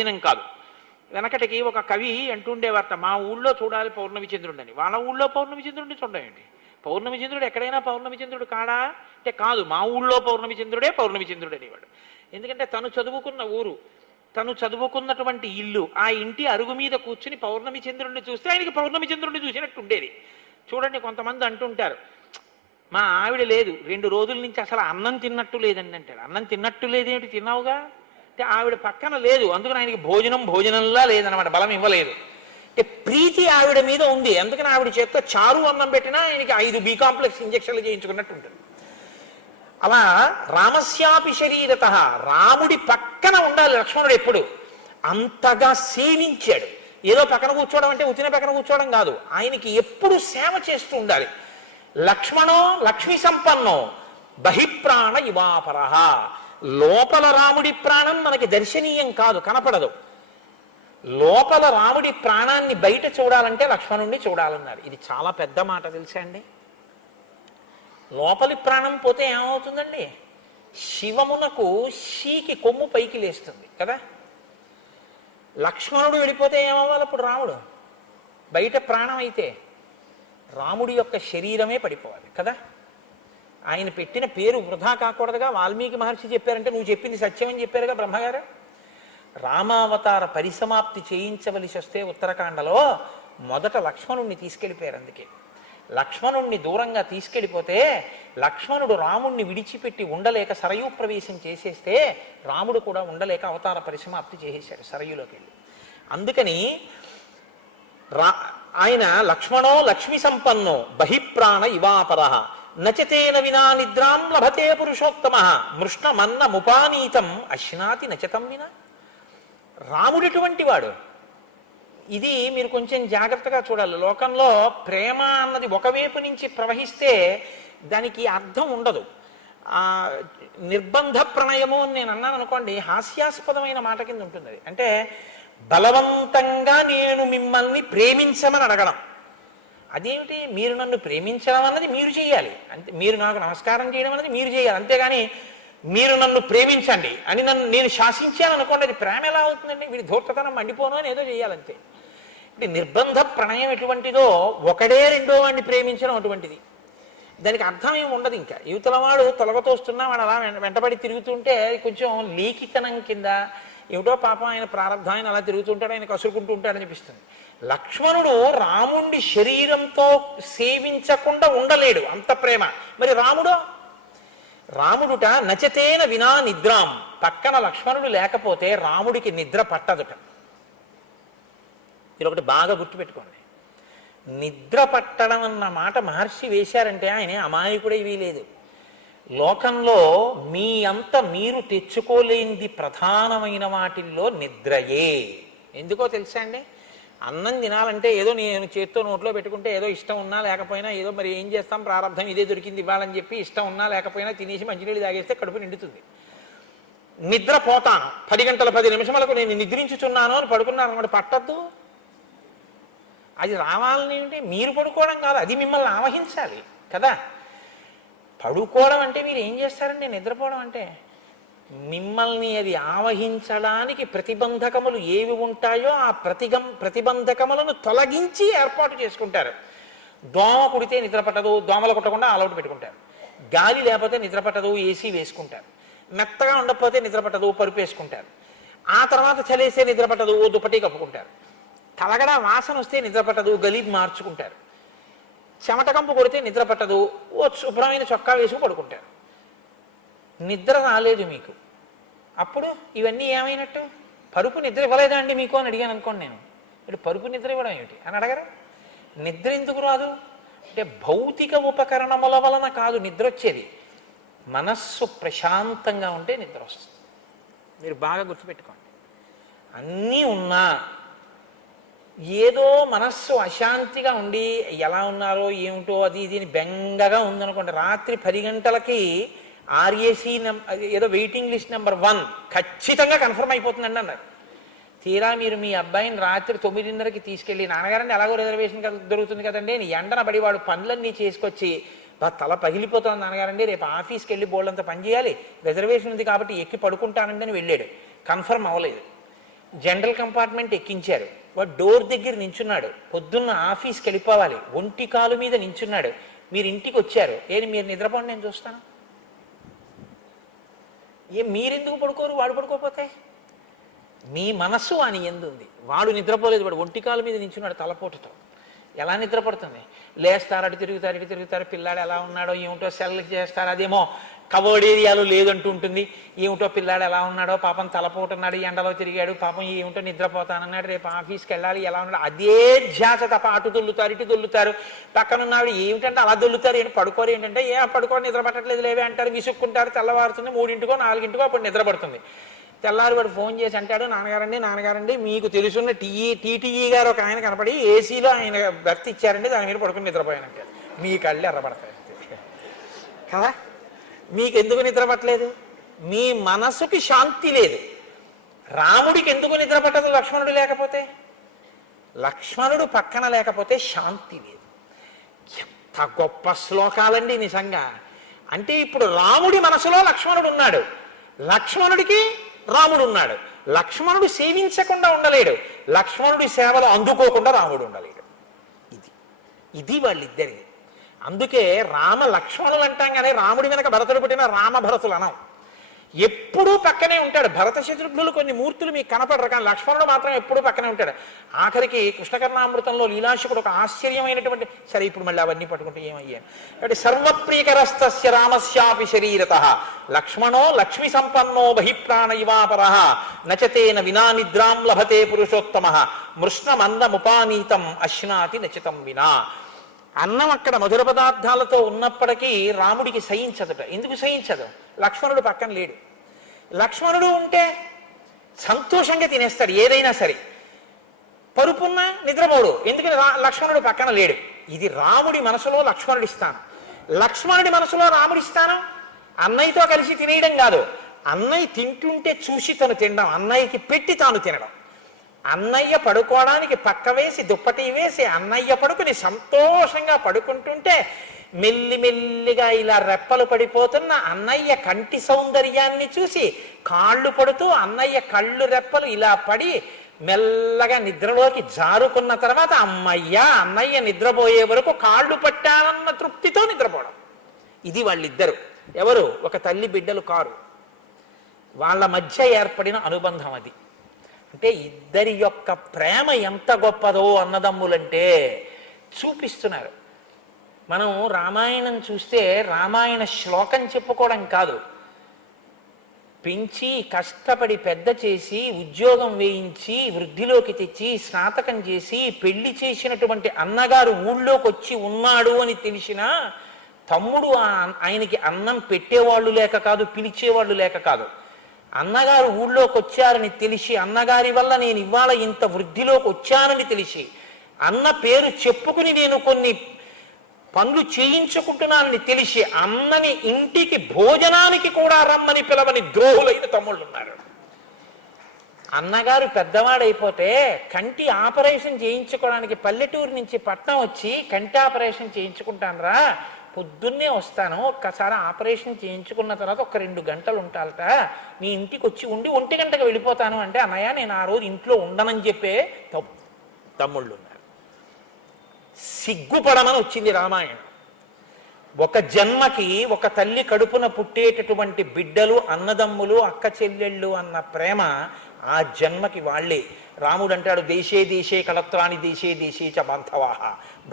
భోజనం కాదు. వెనకటికి ఒక కవి అంటుండేవారట, మా ఊళ్ళో చూడాలి పౌర్ణమి చంద్రుడని. వాళ్ళ ఊళ్ళో పౌర్ణమి చంద్రుడిని చూడండి. పౌర్ణమి చంద్రుడు ఎక్కడైనా పౌర్ణమి చంద్రుడు కాడా అంటే కాదు, మా ఊళ్ళో పౌర్ణమి చంద్రుడే పౌర్ణమి చంద్రుడు అనేవాడు. ఎందుకంటే తను చదువుకున్న ఊరు, తను చదువుకున్నటువంటి ఇల్లు, ఆ ఇంటి అరుగు మీద కూర్చుని పౌర్ణమి చంద్రుడిని చూస్తే ఆయనకి పౌర్ణమి చంద్రుడిని చూసినట్టు ఉండేది. చూడండి, కొంతమంది అంటుంటారు, మా ఆవిడ లేదు 2 రోజుల నుంచి అసలు అన్నం తిన్నట్టు లేదండి అంటాడు. అన్నం తిన్నట్టు లేదేమిటి, తిన్నావుగా అంటే ఆవిడ పక్కన లేదు, అందుకని ఆయనకి భోజనంలా లేదనమాట, బలం ఇవ్వలేదు. అంటే ప్రీతి ఆవిడ మీద ఉంది, అందుకని ఆవిడ చేత్తో చారు అన్నం పెట్టినా ఆయనకి 5 బి కాంప్లెక్స్ ఇంజక్షన్లు చేయించుకున్నట్టు ఉంటుంది. అలా రామస్యాపి శరీరత, రాముడి పక్కన ఉండాలి లక్ష్మణుడు ఎప్పుడు. అంతగా సేవించాడు. ఏదో పక్కన కూర్చోవడం అంటే ఉతిన పక్కన కూర్చోవడం కాదు, ఆయనకి ఎప్పుడు సేవ చేస్తూ ఉండాలి. లక్ష్మణో లక్ష్మి సంపన్నో బహిప్రాణ ఇవాపరః. లోపల రాముడి ప్రాణం మనకి దర్శనీయం కాదు, కనపడదు. లోపల రాముడి ప్రాణాన్ని బయట చూడాలంటే లక్ష్మణుణ్ణి చూడాలన్నారు. ఇది చాలా పెద్ద మాట తెలుసా అండి. లోపలి ప్రాణం పోతే ఏమవుతుందండి, శివమునకు షీకి కొమ్ము పైకి లేస్తుంది కదా. లక్ష్మణుడు వెళ్ళిపోతే ఏమవ్వాలి అప్పుడు, రాముడు బయట ప్రాణం అయితే రాముడి యొక్క శరీరమే పడిపోవాలి కదా. ఆయన పెట్టిన పేరు వృధా కాకూడదుగా. వాల్మీకి మహర్షి చెప్పారంటే నువ్వు చెప్పింది సత్యమని చెప్పారుగా బ్రహ్మగారు. రామావతార పరిసమాప్తి చేయించవలసి వస్తే ఉత్తరాఖండలో మొదట లక్ష్మణుణ్ణి తీసుకెళ్ళిపోయారు. అందుకే లక్ష్మణుణ్ణి దూరంగా తీసుకెళ్ళిపోతే లక్ష్మణుడు రాముణ్ణి విడిచిపెట్టి ఉండలేక సరయూ ప్రవేశం చేసేస్తే రాముడు కూడా ఉండలేక అవతార పరిసమాప్తి చేసేశాడు సరయులోకి వెళ్ళి. అందుకని ఆయన లక్ష్మణో లక్ష్మి సంపన్నో బహిప్రాణ ఇవాపరః నచతేన వినా నిద్రాం లభతే పురుషోత్తమ మృష్ణమన్న ముపానీతం అశ్నాతి నచతం వినా. రాముడటువంటి వాడు. ఇది మీరు కొంచెం జాగ్రత్తగా చూడాలి. లోకంలో ప్రేమ అన్నది ఒకవైపు నుంచి ప్రవహిస్తే దానికి అర్థం ఉండదు. నిర్బంధ ప్రణయము అని నేను అన్నాను అనుకోండి, హాస్యాస్పదమైన మాట కింద ఉంటుంది అది. అంటే బలవంతంగా నేను మిమ్మల్ని ప్రేమించమని అడగడం. అదేమిటి, మీరు నన్ను ప్రేమించడం అన్నది మీరు చేయాలి, అంటే మీరు నాకు నమస్కారం చేయడం అన్నది మీరు చేయాలి. అంతేగాని మీరు నన్ను ప్రేమించండి అని నేను శాసించాను అనుకోండి, అది ప్రేమ ఎలా అవుతుందండి. వీడి ధూర్తతనం మండిపోను అని ఏదో చేయాలంతే. అంటే నిర్బంధ ప్రణయం ఎటువంటిదో ఒకడే రెండో వాడిని ప్రేమించడం అటువంటిది. దానికి అర్థం ఏమి ఉండదు. ఇంకా యువతల వాడు తొలగతోస్తున్నా వాడు అలా వెంటబడి తిరుగుతుంటే కొంచెం లీకితనం కింద ఏమిటో పాపం ఆయన ప్రారంభం, ఆయన అలా తిరుగుతుంటాడు, ఆయన కసురుకుంటూ ఉంటాడు అనిపిస్తుంది. లక్ష్మణుడు రాముడి శరీరంతో సేవించకుండా ఉండలేడు, అంత ప్రేమ. మరి రాముడుట నచతేన వినా నిద్రాం, పక్కన లక్ష్మణుడు లేకపోతే రాముడికి నిద్ర పట్టదుట. మీరు ఒకటి బాగా గుర్తుపెట్టుకోండి, నిద్ర పట్టడం అన్న మాట మహర్షి వేశారంటే ఆయన అమాయకుడే వీలేదు. లోకంలో మీ అంత మీరు తెచ్చుకోలేనిది ప్రధానమైన వాటిల్లో నిద్రయే. ఎందుకో తెలుసా అండి, అన్నం తినాలంటే ఏదో నేను చేత్తో నోట్లో పెట్టుకుంటే ఏదో ఇష్టం ఉన్నా లేకపోయినా ఏదో మరి ఏం చేస్తాం, ప్రారంభం ఇదే దొరికింది ఇవ్వాలని చెప్పి ఇష్టం ఉన్నా లేకపోయినా తినేసి మంచినీళ్ళు తాగేస్తే కడుపు నిండుతుంది. నిద్రపోతాను 10 గంటల 10 నిమిషాలకు నేను నిద్రించుచున్నాను అని పడుకున్నాను అన్నమాట, పట్టద్దు. అది రావాలని ఏంటి, మీరు పడుకోవడం కాదు, అది మిమ్మల్ని ఆవహించాలి కదా. పడుకోవడం అంటే మీరు ఏం చేస్తారండి, నిద్రపోవడం అంటే మిమ్మల్ని అది ఆవహించడానికి ప్రతిబంధకములు ఏవి ఉంటాయో ఆ ప్రతిబంధకములను తొలగించి ఏర్పాటు చేసుకుంటారు. దోమ కుడితే నిద్ర పట్టదు, దోమలు కుట్టకుండా ఆలౌట్ పెట్టుకుంటారు. గాలి లేకపోతే నిద్ర పట్టదు, ఏసీ వేసుకుంటారు. మెత్తగా ఉండకపోతే నిద్ర పట్టదు, పరుపు వేసుకుంటారు. ఆ తర్వాత చలేస్తే నిద్ర పట్టదు, ఓ దుప్పటి కప్పుకుంటారు. తలగడ వాసన వస్తే నిద్ర పట్టదు, గలీబ్ మార్చుకుంటారు. చెమటకంపు కొడితే నిద్ర పట్టదు, ఓ శుభ్రమైన చొక్కా వేసుకు పడుకుంటారు. నిద్ర రాలేదు మీకు, అప్పుడు ఇవన్నీ ఏమైనట్టు? పరుపు నిద్ర ఇవ్వలేదా అండి మీకు అని అడిగాను అనుకోండి నేను. ఇటు పరుపు నిద్ర ఇవ్వడం ఏమిటి అని అడగరా? నిద్ర ఎందుకు రాదు అంటే భౌతిక ఉపకరణముల వలన కాదు నిద్ర వచ్చేది, మనస్సు ప్రశాంతంగా ఉంటే నిద్ర వస్తుంది. మీరు బాగా గుర్తుపెట్టుకోండి. అన్నీ ఉన్నా ఏదో మనస్సు అశాంతిగా ఉండి ఎలా ఉన్నారో ఏమిటో అది ఇది బెంగగా ఉందనుకోండి, రాత్రి 10 గంటలకి ఆర్ఏసీ ఏదో వెయిటింగ్ లిస్ట్ నెంబర్ 1 ఖచ్చితంగా కన్ఫర్మ్ అయిపోతుందండి అన్నారు. తీరా మీరు మీ అబ్బాయిని రాత్రి 9:30కి తీసుకెళ్ళి, నాన్నగారండి ఎలాగో రిజర్వేషన్ దొరుకుతుంది కదండి, ఎండన పడి వాడు పనులన్నీ చేసుకొచ్చి తల పగిలిపోతుంది నాన్నగారండి, రేపు ఆఫీస్కి వెళ్ళి బోల్డంత పని చేయాలి, రిజర్వేషన్ ఉంది కాబట్టి ఎక్కి పడుకుంటానండి అని వెళ్ళాడు. కన్ఫర్మ్ అవ్వలేదు. జనరల్ కంపార్ట్మెంట్ ఎక్కించారు. వాడు డోర్ దగ్గర నించున్నాడు. పొద్దున్న ఆఫీస్కి వెళ్ళిపోవాలి, ఒంటి కాలు మీద నించున్నాడు. మీరు ఇంటికి వచ్చారు, ఏది మీరు నిద్రపోండి నేను చూస్తాను. మీరెందుకు పడుకోరు? వాడు పడుకోపోతే మీ మనస్సు అని ఎందుంది. వాడు నిద్రపోలేదు, వాడు ఒంటి కాలు మీద నించున్నాడు తలపోటుతో. ఎలా నిద్రపడుతుంది? లేస్తారు, అటు తిరుగుతారు, ఇటు తిరుగుతారు. పిల్లాడు ఎలా ఉన్నాడో ఏమిటో సెల్కి చేస్తారు. అదేమో కవర్డ్ ఏరియాలో లేదంటూ ఉంటుంది. ఏమిటో పిల్లాడు ఎలా ఉన్నాడో, పాపం తలపోటున్నాడు, ఎండలో తిరిగాడు, పాపం ఏమిటో నిద్రపోతానన్నాడు, రేపు ఆఫీస్కి వెళ్ళాలి, ఎలా ఉన్నాడు, అదే ధ్యాస తప్ప అటు దొల్లుతారు, ఇటు దొల్లుతారు. పక్కనున్నాడు ఏమిటంటే అలా దొల్లుతారు. ఏంటి పడుకోరు ఏంటంటే పడుకోని నిద్ర పట్టట్లేదు లేవే అంటారు, విసుక్కుంటారు. తెల్లవారుతుంది 3ంటికో 4ంటికో అప్పుడు నిద్రపడుతుంది. తెల్లారి వాడు ఫోన్ చేసి అంటాడు, నాన్నగారండి మీకు తెలుసున్న టీటీఈ గారు ఒక ఆయన కనపడి ఏసీలో ఆయన భర్తీ ఇచ్చారండి, దాని మీద పడుకుని నిద్రపోయానంటే మీ కళ్ళు ఎర్రబడతాయి కదా. మీకు ఎందుకు నిద్ర పట్టలేదు? మీ మనసుకి శాంతి లేదు. రాముడికి ఎందుకు నిద్ర పట్టదు? లక్ష్మణుడు లేకపోతే, లక్ష్మణుడు పక్కన లేకపోతే శాంతి లేదు. ఎంత గొప్ప శ్లోకాలండి నిజంగా. అంటే ఇప్పుడు రాముడి మనసులో లక్ష్మణుడు ఉన్నాడు, లక్ష్మణుడికి రాముడు ఉన్నాడు. లక్ష్మణుడు సేవించకుండా ఉండలేడు, లక్ష్మణుడి సేవలు అందుకోకుండా రాముడు ఉండలేడు. ఇది వాళ్ళిద్దరిది. అందుకే రామ లక్ష్మణులు అంటాం కానీ రాముడి వెనక భరతుడు పుట్టిన రామభరతులు అనం. ఎప్పుడూ పక్కనే ఉంటాడు. భరత శత్రుఘ్నులు కొన్ని మూర్తులు మీకు కనపడరు, కానీ లక్ష్మణుడు మాత్రం ఎప్పుడూ పక్కనే ఉంటాడు. ఆఖరికి కృష్ణకర్ణామృతంలో లీలాశకుడు ఒక ఆశ్చర్యమైనటువంటి, సరే ఇప్పుడు మళ్ళీ అవన్నీ పట్టుకుంటే ఏమయ్యాను కాబట్టి, సర్వప్రియకరస్తస్య రామస్యాపి శరీరతః లక్ష్మణో లక్ష్మి సంపన్నో బహిప్రాణ ఇవాపరః నచతేన వినా నిద్రాం లభతే పురుషోత్తమః మృష్ణమన్నముపానీతం అశ్నాతి నచితం వినా. అన్నం అక్కడ మధుర పదార్థాలతో ఉన్నప్పటికీ రాముడికి సహించదుట. ఎందుకు సహించదు? లక్ష్మణుడు పక్కన లేడు. లక్ష్మణుడు ఉంటే సంతోషంగా తినేస్తాడు ఏదైనా సరే, పరుపున్నా నిద్రపోడు, ఎందుకని లక్ష్మణుడు పక్కన లేడు. ఇది రాముడి మనసులో లక్ష్మణుడి స్థానం. లక్ష్మణుడి మనసులో రాముడి స్థానం అన్నయ్యతో కలిసి తినేయడం కాదు, అన్నయ్య తింటుంటే చూసి తను తినడం, అన్నయ్యకి పెట్టి తాను తినడం. అన్నయ్య పడుకోవడానికి పక్క వేసి దుప్పటి వేసి అన్నయ్య పడుకుని సంతోషంగా పడుకుంటుంటే మెల్లిమెల్లిగా ఇలా రెప్పలు పడిపోతున్న అన్నయ్య కంటి సౌందర్యాన్ని చూసి కాళ్ళు పడుతూ అన్నయ్య కళ్ళు రెప్పలు ఇలా పడి మెల్లగా నిద్రలోకి జారుకున్న తర్వాత అమ్మయ్య అన్నయ్య నిద్రపోయే వరకు కాళ్ళు పట్టానన్న తృప్తితో నిద్రపోవడం. ఇది వాళ్ళిద్దరు. ఎవరు? ఒక తల్లి బిడ్డలు కారు. వాళ్ళ మధ్య ఏర్పడిన అనుబంధం అది. అంటే ఇద్దరి యొక్క ప్రేమ ఎంత గొప్పదో అన్నదమ్ములంటే చూపిస్తున్నారు. మనం రామాయణం చూస్తే రామాయణ శ్లోకం చెప్పుకోవడం కాదు, పెంచి కష్టపడి పెద్ద చేసి ఉద్యోగం వేయించి వృద్ధిలోకి తెచ్చి స్నాతకం చేసి పెళ్లి చేసినటువంటి అన్నగారు ఊళ్ళోకి వచ్చి ఉన్నాడు అని తెలిసిన తమ్ముడు ఆయనకి అన్నం పెట్టేవాళ్ళు లేక కాదు, పిలిచేవాళ్ళు లేక కాదు, అన్నగారు ఊళ్ళోకి వచ్చారని తెలిసి అన్నగారి వల్ల నేను ఇవాళ ఇంత వృద్ధిలోకి వచ్చానని తెలిసి అన్న పేరు చెప్పుకుని నేను కొన్ని పనులు చేయించుకుంటున్నానని తెలిసి అన్నని ఇంటికి భోజనానికి కూడా రమ్మని పిలవని ద్రోహులైన తమ్ముళ్ళు ఉన్నారు. అన్నగారు పెద్దవాడైపోతే కంటి ఆపరేషన్ చేయించుకోవడానికి పల్లెటూరు నుంచి పట్నం వచ్చి కంటి ఆపరేషన్ చేయించుకుంటానరా, పొద్దున్నే వస్తాను, ఒక్కసారి ఆపరేషన్ చేయించుకున్న తర్వాత ఒక 2 గంటలు ఉంటాలట, నీ ఇంటికి వచ్చి ఉండి 1 గంటకు వెళ్ళిపోతాను అంటే, అన్నయ్య నేను ఆ రోజు ఇంట్లో ఉండనని చెప్పే తమ్ముళ్ళు ఉన్నారు. సిగ్గుపడమని వచ్చింది రామాయణం. ఒక జన్మకి ఒక తల్లి కడుపున పుట్టేటటువంటి బిడ్డలు, అన్నదమ్ములు, అక్క చెల్లెళ్ళు అన్న ప్రేమ ఆ జన్మకి వాళ్ళే. రాముడు అంటాడు, దేశే దేశే కలత్వాని దేశే దేశే చ బాంధవాహ.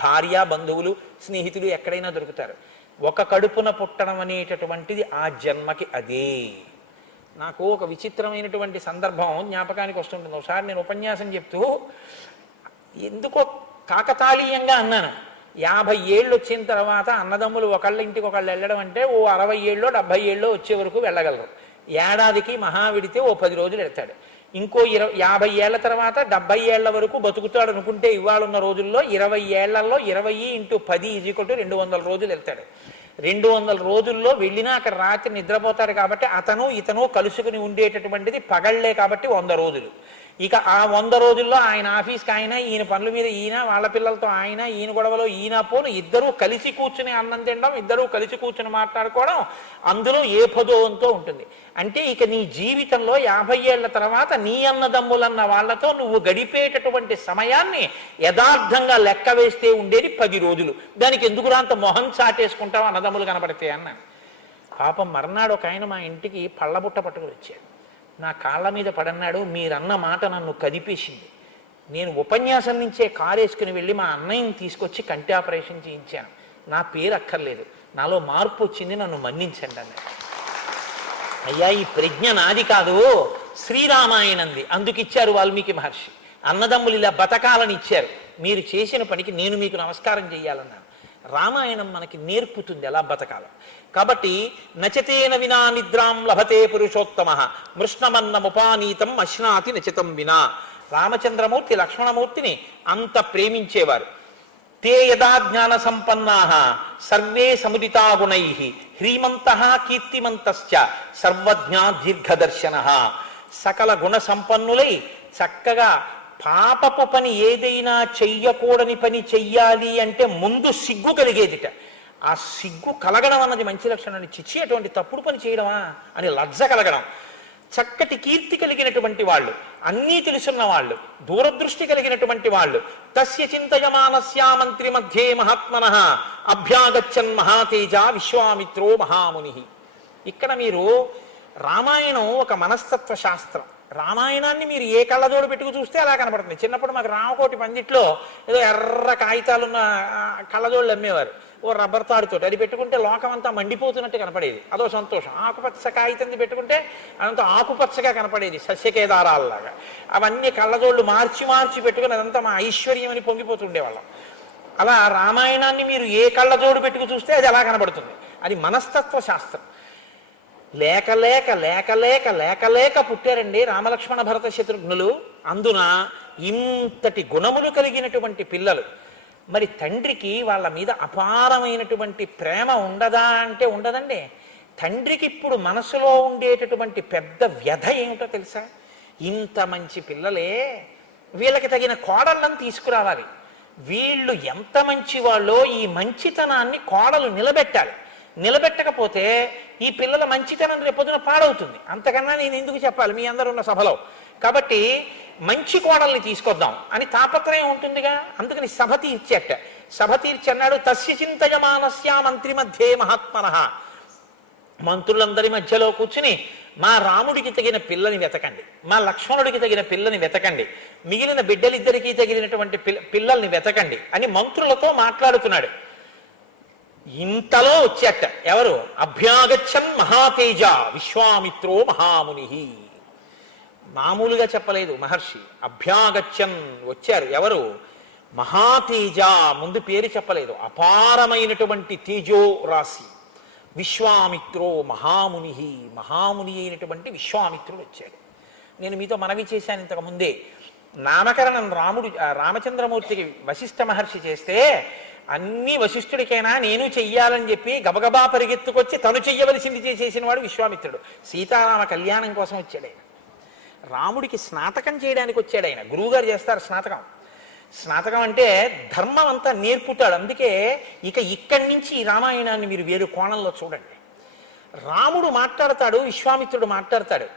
భార్య, బంధువులు, స్నేహితులు ఎక్కడైనా దొరుకుతారు. ఒక కడుపున పుట్టడం అనేటటువంటిది ఆ జన్మకి అదే. నాకు ఒక విచిత్రమైనటువంటి సందర్భం జ్ఞాపకానికి వస్తుంటుంది. ఒకసారి నేను ఉపన్యాసం చెప్తూ ఎందుకో కాకతాళీయంగా అన్నాను, 50 ఏళ్ళు వచ్చిన తర్వాత అన్నదమ్ములు ఒకళ్ళ ఇంటికి ఒకళ్ళు వెళ్ళడం అంటే ఓ 60 ఏళ్ళో 70 ఏళ్ళో వచ్చే వరకు వెళ్ళగలరు. ఏడాదికి మహా విడితే ఓ 10 రోజులు వెళ్తాడు. ఇంకో 50 ఏళ్ల తర్వాత 70 ఏళ్ల వరకు బతుకుతాడు అనుకుంటే ఇవాళ ఉన్న రోజుల్లో 20 ఏళ్లలో 20 × 10 = 200 రోజులు వెళ్తాడు. 200 రోజుల్లో వెళ్ళినా అక్కడ రాత్రి నిద్రపోతాడు కాబట్టి అతను ఇతను కలుసుకుని ఉండేటటువంటిది పగళ్లే కాబట్టి 100 రోజులు. ఇక ఆ 100 రోజుల్లో ఆయన ఆఫీస్కి ఆయన, ఈయన పనుల మీద ఈయన, వాళ్ళ పిల్లలతో ఆయన, ఈయన గొడవలో ఈయన పోను, ఇద్దరూ కలిసి కూర్చుని అన్నం తినడం, ఇద్దరూ కలిసి కూర్చుని మాట్లాడుకోవడం, అందులో ఏ పదోవంతో ఉంటుంది. అంటే ఇక నీ జీవితంలో 50 ఏళ్ల తర్వాత నీ అన్నదమ్ములన్న వాళ్లతో నువ్వు గడిపేటటువంటి సమయాన్ని యథార్థంగా లెక్క వేస్తే ఉండేది 10 రోజులు. దానికి ఎందుకురా అంత మొహం చాటేసుకుంటావు అన్నదమ్ములు కనపడితే అన్నాను. పాపం మర్నాడు ఒక ఆయన మా ఇంటికి పళ్ళబుట్ట పట్టుకుని వచ్చాడు. నా కాళ్ళ మీద పడన్నాడు, మీరన్న మాట నన్ను కదిపేసింది. నేను ఉపన్యాసం నుంచే కారు వేసుకుని వెళ్ళి మా అన్నయ్యని తీసుకొచ్చి కంటి ఆపరేషన్ చేయించాను. నా పేరు అక్కర్లేదు, నాలో మార్పు వచ్చింది, నన్ను మన్నించండి అన్నాడు. అయ్యా, ఈ ప్రజ్ఞ నాది కాదు, శ్రీరామాయణంది, అందుకు ఇచ్చారు వాల్మీకి మహర్షి. అన్నదమ్ములు ఇలా బతకాలని ఇచ్చారు, మీరు చేసిన పనికి నేను మీకు నమస్కారం చెయ్యాలన్నాను. రామాయణం మనకి నేర్పుతుంది ఎలా బతకాలో. కాబట్టి నచతేన వినా నిద్రాం లభతే పురుషోత్తమ మృష్ణమన్నముపానీతం అశ్నాతి నచితం వినా. రామచంద్రమూర్తి లక్ష్మణమూర్తిని అంత ప్రేమించేవారు. తే యదా జ్ఞాన సంపన్నా సర్వే సముదితా గుణై హ్రీమంత కీర్తిమంతశ్చ సర్వజ్ఞా దీర్ఘదర్శన. సకల గుణ సంపన్నులై చక్కగా పాపపు పని ఏదైనా చెయ్యకూడని పని చెయ్యాలి అంటే ముందు సిగ్గు కలిగేదిట. ఆ సిగ్గు కలగడం అన్నది మంచి లక్షణాన్ని. చిచ్చి అటువంటి తప్పుడు పని చేయడమా అని లజ్జ కలగడం. చక్కటి కీర్తి కలిగినటువంటి వాళ్ళు, అన్నీ తెలుసున్న వాళ్ళు, దూరదృష్టి కలిగినటువంటి వాళ్ళు. తస్య చింతయమానస్యా మంత్రి మధ్యే మహాత్మనః అభ్యాగచ్చన్ మహాతేజ విశ్వామిత్రో మహాముని. ఇక్కడ మీరు రామాయణం ఒక మనస్తత్వ శాస్త్రం. రామాయణాన్ని మీరు ఏ కళ్ళజోడు పెట్టుకు చూస్తే అలా కనపడుతుంది. చిన్నప్పుడు మాకు రామకోటి పందిట్లో ఏదో ఎర్ర కాగితాలున్న కళ్ళజోళ్ళు అమ్మేవారు, ఓ రబ్బర్ తాడుతో. అది పెట్టుకుంటే లోకం అంతా మండిపోతున్నట్టు కనపడేది, అదో సంతోషం. ఆకుపచ్చ కాగితంది పెట్టుకుంటే అదంతా ఆకుపచ్చగా కనపడేది, సస్యకేదారాల్లాగా. అవన్నీ కళ్ళజోళ్ళు మార్చి మార్చి పెట్టుకుని అదంతా మా ఐశ్వర్యం అని పొంగిపోతుండేవాళ్ళం. అలా రామాయణాన్ని మీరు ఏ కళ్ళజోడు పెట్టుకు చూస్తే అది అలా కనబడుతుంది. అది మనస్తత్వ శాస్త్రం. లేక లేక లేక లేక లేక లేక పుట్టారండి రామలక్ష్మణ భరత శత్రుఘ్నులు. అందున ఇంతటి గుణములు కలిగినటువంటి పిల్లలు. మరి తండ్రికి వాళ్ళ మీద అపారమైనటువంటి ప్రేమ ఉండదా అంటే ఉండదండి. తండ్రికి ఇప్పుడు మనసులో ఉండేటటువంటి పెద్ద వ్యధ ఏమిటో తెలుసా? ఇంత మంచి పిల్లలే, వీళ్ళకి తగిన కోడళ్ళని తీసుకురావాలి. వీళ్ళు ఎంత మంచి వాళ్ళో ఈ మంచితనాన్ని కోడలు నిలబెట్టాలి. నిలబెట్టకపోతే ఈ పిల్లల మంచితనం రేపొద్దున పాడవుతుంది. అంతకన్నా నేను ఎందుకు చెప్పాలి మీ అందరూ ఉన్న సభలో? కాబట్టి మంచి కోడల్ని తీసుకొద్దాం అని తాపత్రయం ఉంటుందిగా. అందుకని సభ తీర్చేట. సభ తీర్చి అన్నాడు, తస్య చింతయమానస్యా మంత్రి మధ్యే మహాత్మనః. మంత్రులందరి మధ్యలో కూర్చుని మా రాముడికి తగిన పిల్లని వెతకండి, మా లక్ష్మణుడికి తగిన పిల్లని వెతకండి, మిగిలిన బిడ్డలిద్దరికీ తగినటువంటి పిల్లల్ని వెతకండి అని మంత్రులతో మాట్లాడుతున్నాడు. ఇంతలో వచ్చేట ఎవరు? అభ్యాగచ్చన్ మహాతేజ విశ్వామిత్రో మహాముని. మామూలుగా చెప్పలేదు మహర్షి, అభ్యాగచ్చన్ వచ్చారు. ఎవరు? మహాతేజ. ముందు పేరు చెప్పలేదు. అపారమైనటువంటి తేజో రాశి విశ్వామిత్రో మహాముని. మహాముని అయినటువంటి విశ్వామిత్రుడు వచ్చాడు. నేను మీతో మనవి చేశాను ఇంతకుముందే. నామకరణం రామచంద్రమూర్తికి వశిష్ఠ మహర్షి చేస్తే అన్నీ వశిష్ఠుడికైనా నేను చెయ్యాలని చెప్పి గబగబా పరిగెత్తుకొచ్చి తను చెయ్యవలసింది చేసేసిన వాడు విశ్వామిత్రుడు. సీతారామ కళ్యాణం కోసం వచ్చాడు ఆయన. రాముడికి స్నాతకం చేయడానికి వచ్చాడు ఆయన. గురువుగారు చేస్తారు స్నాతకం. స్నాతకం అంటే ధర్మం అంతా నేర్పుతాడు. అందుకే ఇక్కడి నుంచి ఈ రామాయణాన్ని మీరు వేరు కోణంలో చూడండి. రాముడు మాట్లాడతాడు, విశ్వామిత్రుడు మాట్లాడతాడు.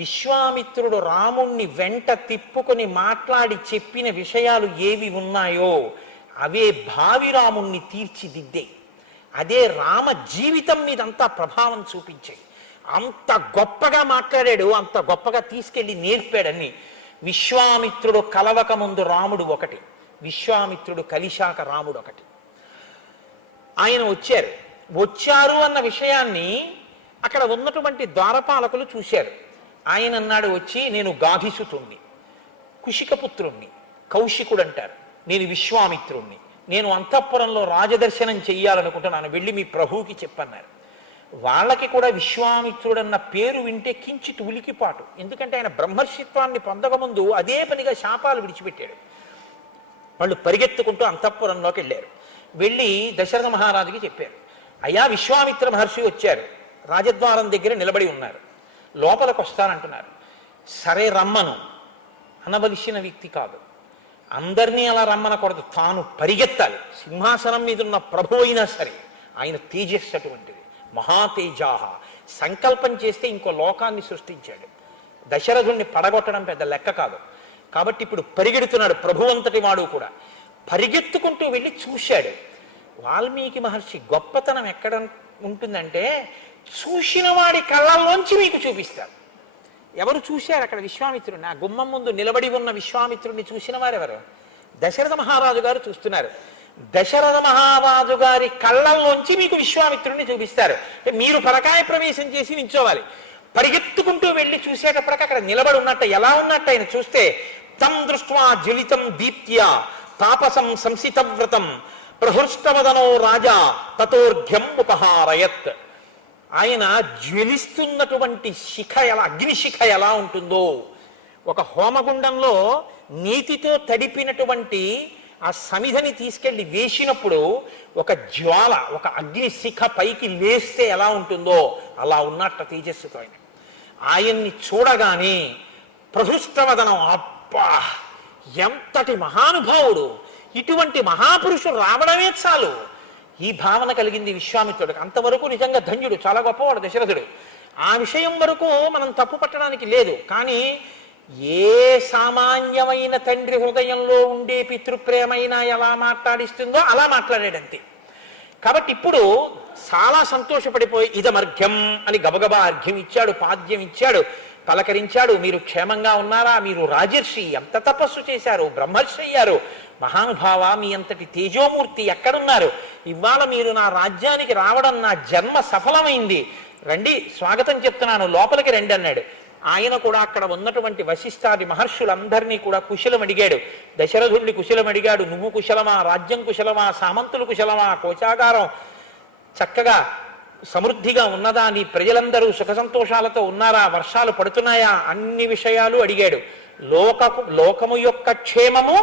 విశ్వామిత్రుడు రాముణ్ణి వెంట తిప్పుకొని మాట్లాడి చెప్పిన విషయాలు ఏవి ఉన్నాయో అవే భావిరాముణ్ణి తీర్చిదిద్దే. అదే రామ జీవితం మీదంతా ప్రభావం చూపించాయి. అంత గొప్పగా మాట్లాడాడు, అంత గొప్పగా తీసుకెళ్ళి నేర్పాడని. విశ్వామిత్రుడు కలవక ముందు రాముడు ఒకటి, విశ్వామిత్రుడు కలిశాక రాముడు ఒకటి. ఆయన వచ్చారు అన్న విషయాన్ని అక్కడ ఉన్నటువంటి ద్వారపాలకులు చూశారు. ఆయన అన్నాడు వచ్చి, నేను గాధిసుతుణ్ణి, కుశికపుత్రుణ్ణి, కౌశికుడు అంటారు, నేను విశ్వామిత్రుణ్ణి, నేను అంతఃపురంలో రాజదర్శనం చెయ్యాలనుకుంటున్నాను, వెళ్ళి మీ ప్రభువుకి చెప్పన్నారు. వాళ్ళకి కూడా విశ్వామిత్రుడన్న పేరు వింటే కించిత్ ఉలికిపాటు. ఎందుకంటే ఆయన బ్రహ్మర్షిత్వాన్ని పొందకముందు అదే పనిగా శాపాలు విడిచిపెట్టాడు. వాళ్ళు పరిగెత్తుకుంటూ అంతఃపురంలోకి వెళ్ళారు. వెళ్ళి దశరథ మహారాజుకి చెప్పారు, అయ్యా విశ్వామిత్ర మహర్షి వచ్చారు, రాజద్వారం దగ్గర నిలబడి ఉన్నారు, లోపలికి వస్తానంటున్నారు. సరే రమ్మను అనవలసిన వ్యక్తి కాదు. అందరినీ అలా రమ్మనకూడదు, తాను పరిగెత్తాలి. సింహాసనం మీద ఉన్న ప్రభు అయినా సరే ఆయన తేజస్సు అటువంటిది, మహాతేజాహ. సంకల్పం చేస్తే ఇంకో లోకాన్ని సృష్టించాడు. దశరథుణ్ణి పడగొట్టడం పెద్ద లెక్క కాదు. కాబట్టి ఇప్పుడు పరిగెడుతున్నాడు ప్రభు అంతటి వాడు కూడా. పరిగెత్తుకుంటూ వెళ్ళి చూశాడు. వాల్మీకి మహర్షి గొప్పతనం ఎక్కడ ఉంటుందంటే చూసిన వాడి కళ్ళల్లోంచి మీకు చూపిస్తారు. ఎవరు చూశారు అక్కడ? విశ్వామిత్రుడిని. ఆ గుమ్మం ముందు నిలబడి ఉన్న విశ్వామిత్రుడిని చూసిన వారెవరు? దశరథ మహారాజు గారు చూస్తున్నారు. దశరథ మహారాజు గారి కళ్ళల్లోంచి మీకు విశ్వామిత్రుడిని చూపిస్తారు. మీరు పరకాయ ప్రవేశం చేసి నించోవాలి. పరిగెత్తుకుంటూ వెళ్ళి చూసేటప్పటికి అక్కడ నిలబడి ఉన్నట్టు, ఎలా ఉన్నట్టు ఆయన చూస్తే, తం దృష్ట్వా జ్వలితం దీప్త్యా తాపసం సంసితవ్రతం ప్రహృష్టవదనో రాజా తతోర్ఘ్యం ఉపహారయత్. ఆయన జ్వలిస్తున్నటువంటి శిఖ ఎలా, అగ్నిశిఖ ఎలా ఉంటుందో, ఒక హోమగుండంలో నీతితో తడిపినటువంటి ఆ సమిధని తీసుకెళ్లి వేసినప్పుడు ఒక జ్వాల, ఒక అగ్నిశిఖ పైకి లేస్తే ఎలా ఉంటుందో అలా ఉన్నట్ట తేజస్సుతో ఆయన. ఆయన్ని చూడగానే ప్రహృష్టవదనం, అబ్బా ఎంతటి మహానుభావుడు, ఇటువంటి మహాపురుషుడు రావడమే చాలు, ఈ భావన కలిగింది విశ్వామిత్రుడికి. అంతవరకు నిజంగా ధన్యుడు, చాలా గొప్పవాడు దశరథుడు. ఆ విషయం వరకు మనం తప్పు పట్టడానికి లేదు. కానీ ఏ సామాన్యమైన తండ్రి హృదయంలో ఉండే పితృప్రేమైనా ఎలా మాట్లాడిస్తుందో అలా మాట్లాడాడంతే. కాబట్టి ఇప్పుడు చాలా సంతోషపడిపోయి ఇదమర్ఘ్యం అని గబగబా అర్ఘ్యం ఇచ్చాడు, పాద్యం ఇచ్చాడు, పలకరించాడు. మీరు క్షేమంగా ఉన్నారా? మీరు రాజర్షి, ఎంత తపస్సు చేశారు, బ్రహ్మర్షి అయ్యారు, మహానుభావ మీ అంతటి తేజోమూర్తి ఎక్కడున్నారు? ఇవాళ మీరు నా రాజ్యానికి రావడం నా జన్మ సఫలమైంది, రండి స్వాగతం చెప్తున్నాను, లోపలికి రండి అన్నాడు. ఆయన కూడా అక్కడ ఉన్నటువంటి వశిష్ఠాది మహర్షులందరినీ కూడా కుశలం అడిగాడు. దశరథుడిని కుశలం అడిగాడు. నువ్వు కుశలమా? రాజ్యం కుశలమా? సామంతులు కుశలమా? కోశాగారం చక్కగా సమృద్ధిగా ఉన్నదా? నీ ప్రజలందరూ సుఖ సంతోషాలతో ఉన్నారా? వర్షాలు పడుతున్నాయా? అన్ని విషయాలు అడిగాడు. లోకము యొక్క క్షేమము,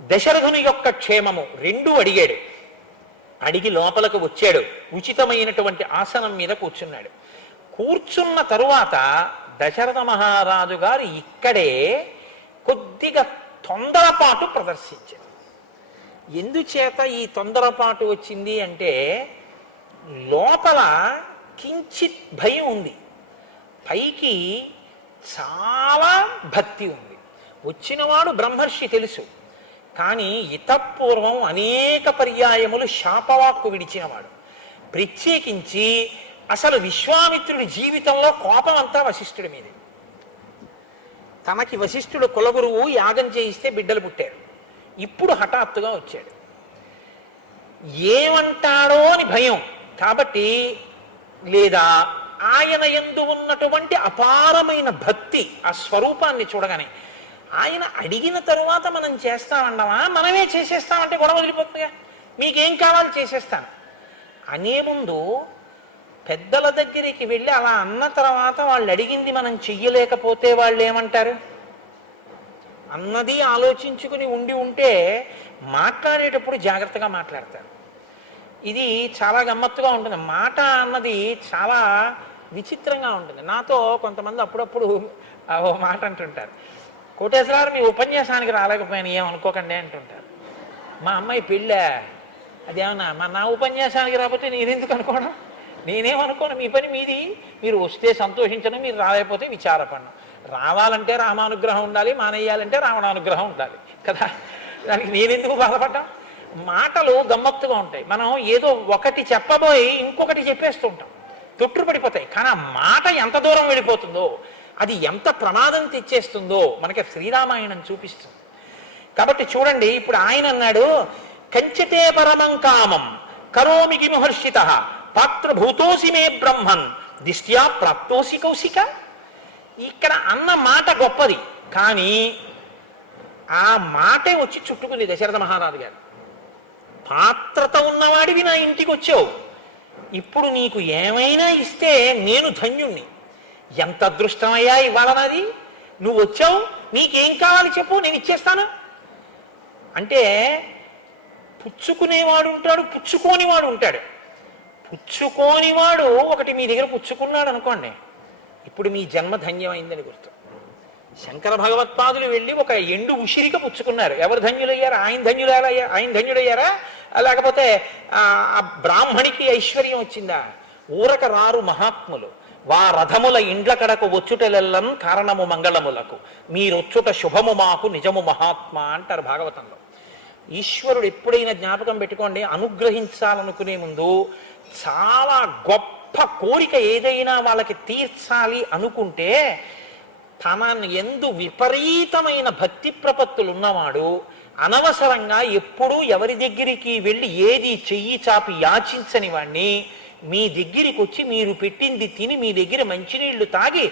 దశరథుని యొక్క క్షేమము రెండూ అడిగాడు. అడిగి లోపలకు వచ్చాడు. ఉచితమైనటువంటి ఆసనం మీద కూర్చున్నాడు. కూర్చున్న తరువాత దశరథ మహారాజు గారు ఇక్కడే కొద్దిగా తొందరపాటు ప్రదర్శించారు. ఎందుచేత ఈ తొందరపాటు వచ్చింది అంటే, లోపల కించిత్ భయం ఉంది, పైకి చాలా భక్తి ఉంది. వచ్చినవాడు బ్రహ్మర్షి తెలుసు, కానీ ఇతపూర్వం అనేక పర్యాయములు శాపవాక్కు విడిచినవాడు. ప్రత్యేకించి అసలు విశ్వామిత్రుడి జీవితంలో కోపం అంతా వశిష్ఠుడి మీద. తనకి వశిష్ఠుడు కులగురువు, యాగం చేయిస్తే బిడ్డలు పుట్టారు. ఇప్పుడు హఠాత్తుగా వచ్చాడు. ఏమంటాడో అని భయం. కాబట్టి లేదా ఆయన యందు ఉన్నటువంటి అపారమైన భక్తి, ఆ స్వరూపాన్ని చూడగానే ఆయన అడిగిన తరువాత మనం చేస్తామన్నామా, మనమే చేసేస్తామంటే గొడవ వదిలిపోతుందిగా. మీకేం కావాలి చేసేస్తాను అనే ముందు పెద్దల దగ్గరికి వెళ్ళి అలా అన్న తర్వాత వాళ్ళు అడిగింది మనం చెయ్యలేకపోతే వాళ్ళు ఏమంటారు అన్నది ఆలోచించుకుని ఉంటే మాట్లాడేటప్పుడు జాగ్రత్తగా మాట్లాడతారు. ఇది చాలా గమ్మత్తుగా ఉంటుంది. మాట అన్నది చాలా విచిత్రంగా ఉంటుంది. నాతో కొంతమంది అప్పుడప్పుడు ఓ మాట అంటుంటారు, కోటేశ్వరారు మీ ఉపన్యాసానికి రాలేకపోయాను ఏమనుకోకండి అంటుంటారు. మా అమ్మాయి పెళ్ళా, అదేమన్నా నా ఉపన్యాసానికి రాకపోతే నేనెందుకు అనుకోవడం? నేనేమనుకోను, మీ పని మీది. మీరు వస్తే సంతోషించను, మీరు రాలేకపోతే విచారపడను. రావాలంటే రామానుగ్రహం ఉండాలి, మానేయాలంటే రావణానుగ్రహం ఉండాలి కదా. దానికి నేనెందుకు బాధపడ్డాం? మాటలు గమ్మత్తుగా ఉంటాయి. మనం ఏదో ఒకటి చెప్పబోయి ఇంకొకటి చెప్పేస్తూ ఉంటాం, తొట్టుపడిపోతాయి. కానీ ఆ మాట ఎంత దూరం వెళ్ళిపోతుందో, అది ఎంత ప్రమాదం తెచ్చేస్తుందో మనకి శ్రీరామాయణం చూపిస్తుంది. కాబట్టి చూడండి, ఇప్పుడు ఆయన అన్నాడు, కంచతే పరమం కామం కరోమికి మహర్షిత పాత్రభూతోసి మే బ్రహ్మన్ దిష్ట్యా ప్రాప్తోసి కౌశిక. ఇక్కడ అన్న మాట గొప్పది, కానీ ఆ మాటే వచ్చి చుట్టుకుంది దశరథ మహారాజు గారు. పాత్రత ఉన్నవాడివి నా ఇంటికి వచ్చావు, ఇప్పుడు నీకు ఏమైనా ఇస్తే నేను ధన్యుణ్ణి. ఎంత అదృష్టమయ్యా ఇవాళ నాది, నువ్వు వచ్చావు, నీకేం కావాలి చెప్పు, నేను ఇచ్చేస్తాను అంటే. పుచ్చుకునేవాడు ఉంటాడు, పుచ్చుకోనివాడు ఉంటాడు. పుచ్చుకోనివాడు ఒకటి మీ దగ్గర పుచ్చుకున్నాడు అనుకోండి, ఇప్పుడు మీ జన్మ ధన్యమైందని గుర్తు. శంకర భగవత్పాదులు వెళ్ళి ఒక ఎండు ఉసిరిక పుచ్చుకున్నారు. ఎవరు ధన్యులయ్యారు? ఆయన ధన్యుడయ్యారా? లేకపోతే ఆ బ్రాహ్మణికి ఐశ్వర్యం వచ్చిందా? ఊరక రారు మహాత్ములు వా రథముల ఇండ్ల కడకు వచ్చుటలెల్లం కారణము మంగళములకు మీరొచ్చుట శుభము మాకు నిజము మహాత్మా అంటారు భాగవతంలో. ఈశ్వరుడు ఎప్పుడైనా జ్ఞాపకం పెట్టుకోండి, అనుగ్రహించాలనుకునే ముందు చాలా గొప్ప కోరిక ఏదైనా వాళ్ళకి తీర్చాలి అనుకుంటే తన ఎందు విపరీతమైన భక్తి ప్రపత్తులు ఉన్నవాడు అనవసరంగా ఎప్పుడూ ఎవరి దగ్గరికి వెళ్ళి ఏది చెయ్యి చాపి యాచించని వాణ్ణి మీ దగ్గరికి వచ్చి మీరు పెట్టింది తిని మీ దగ్గర మంచినీళ్లు తాగి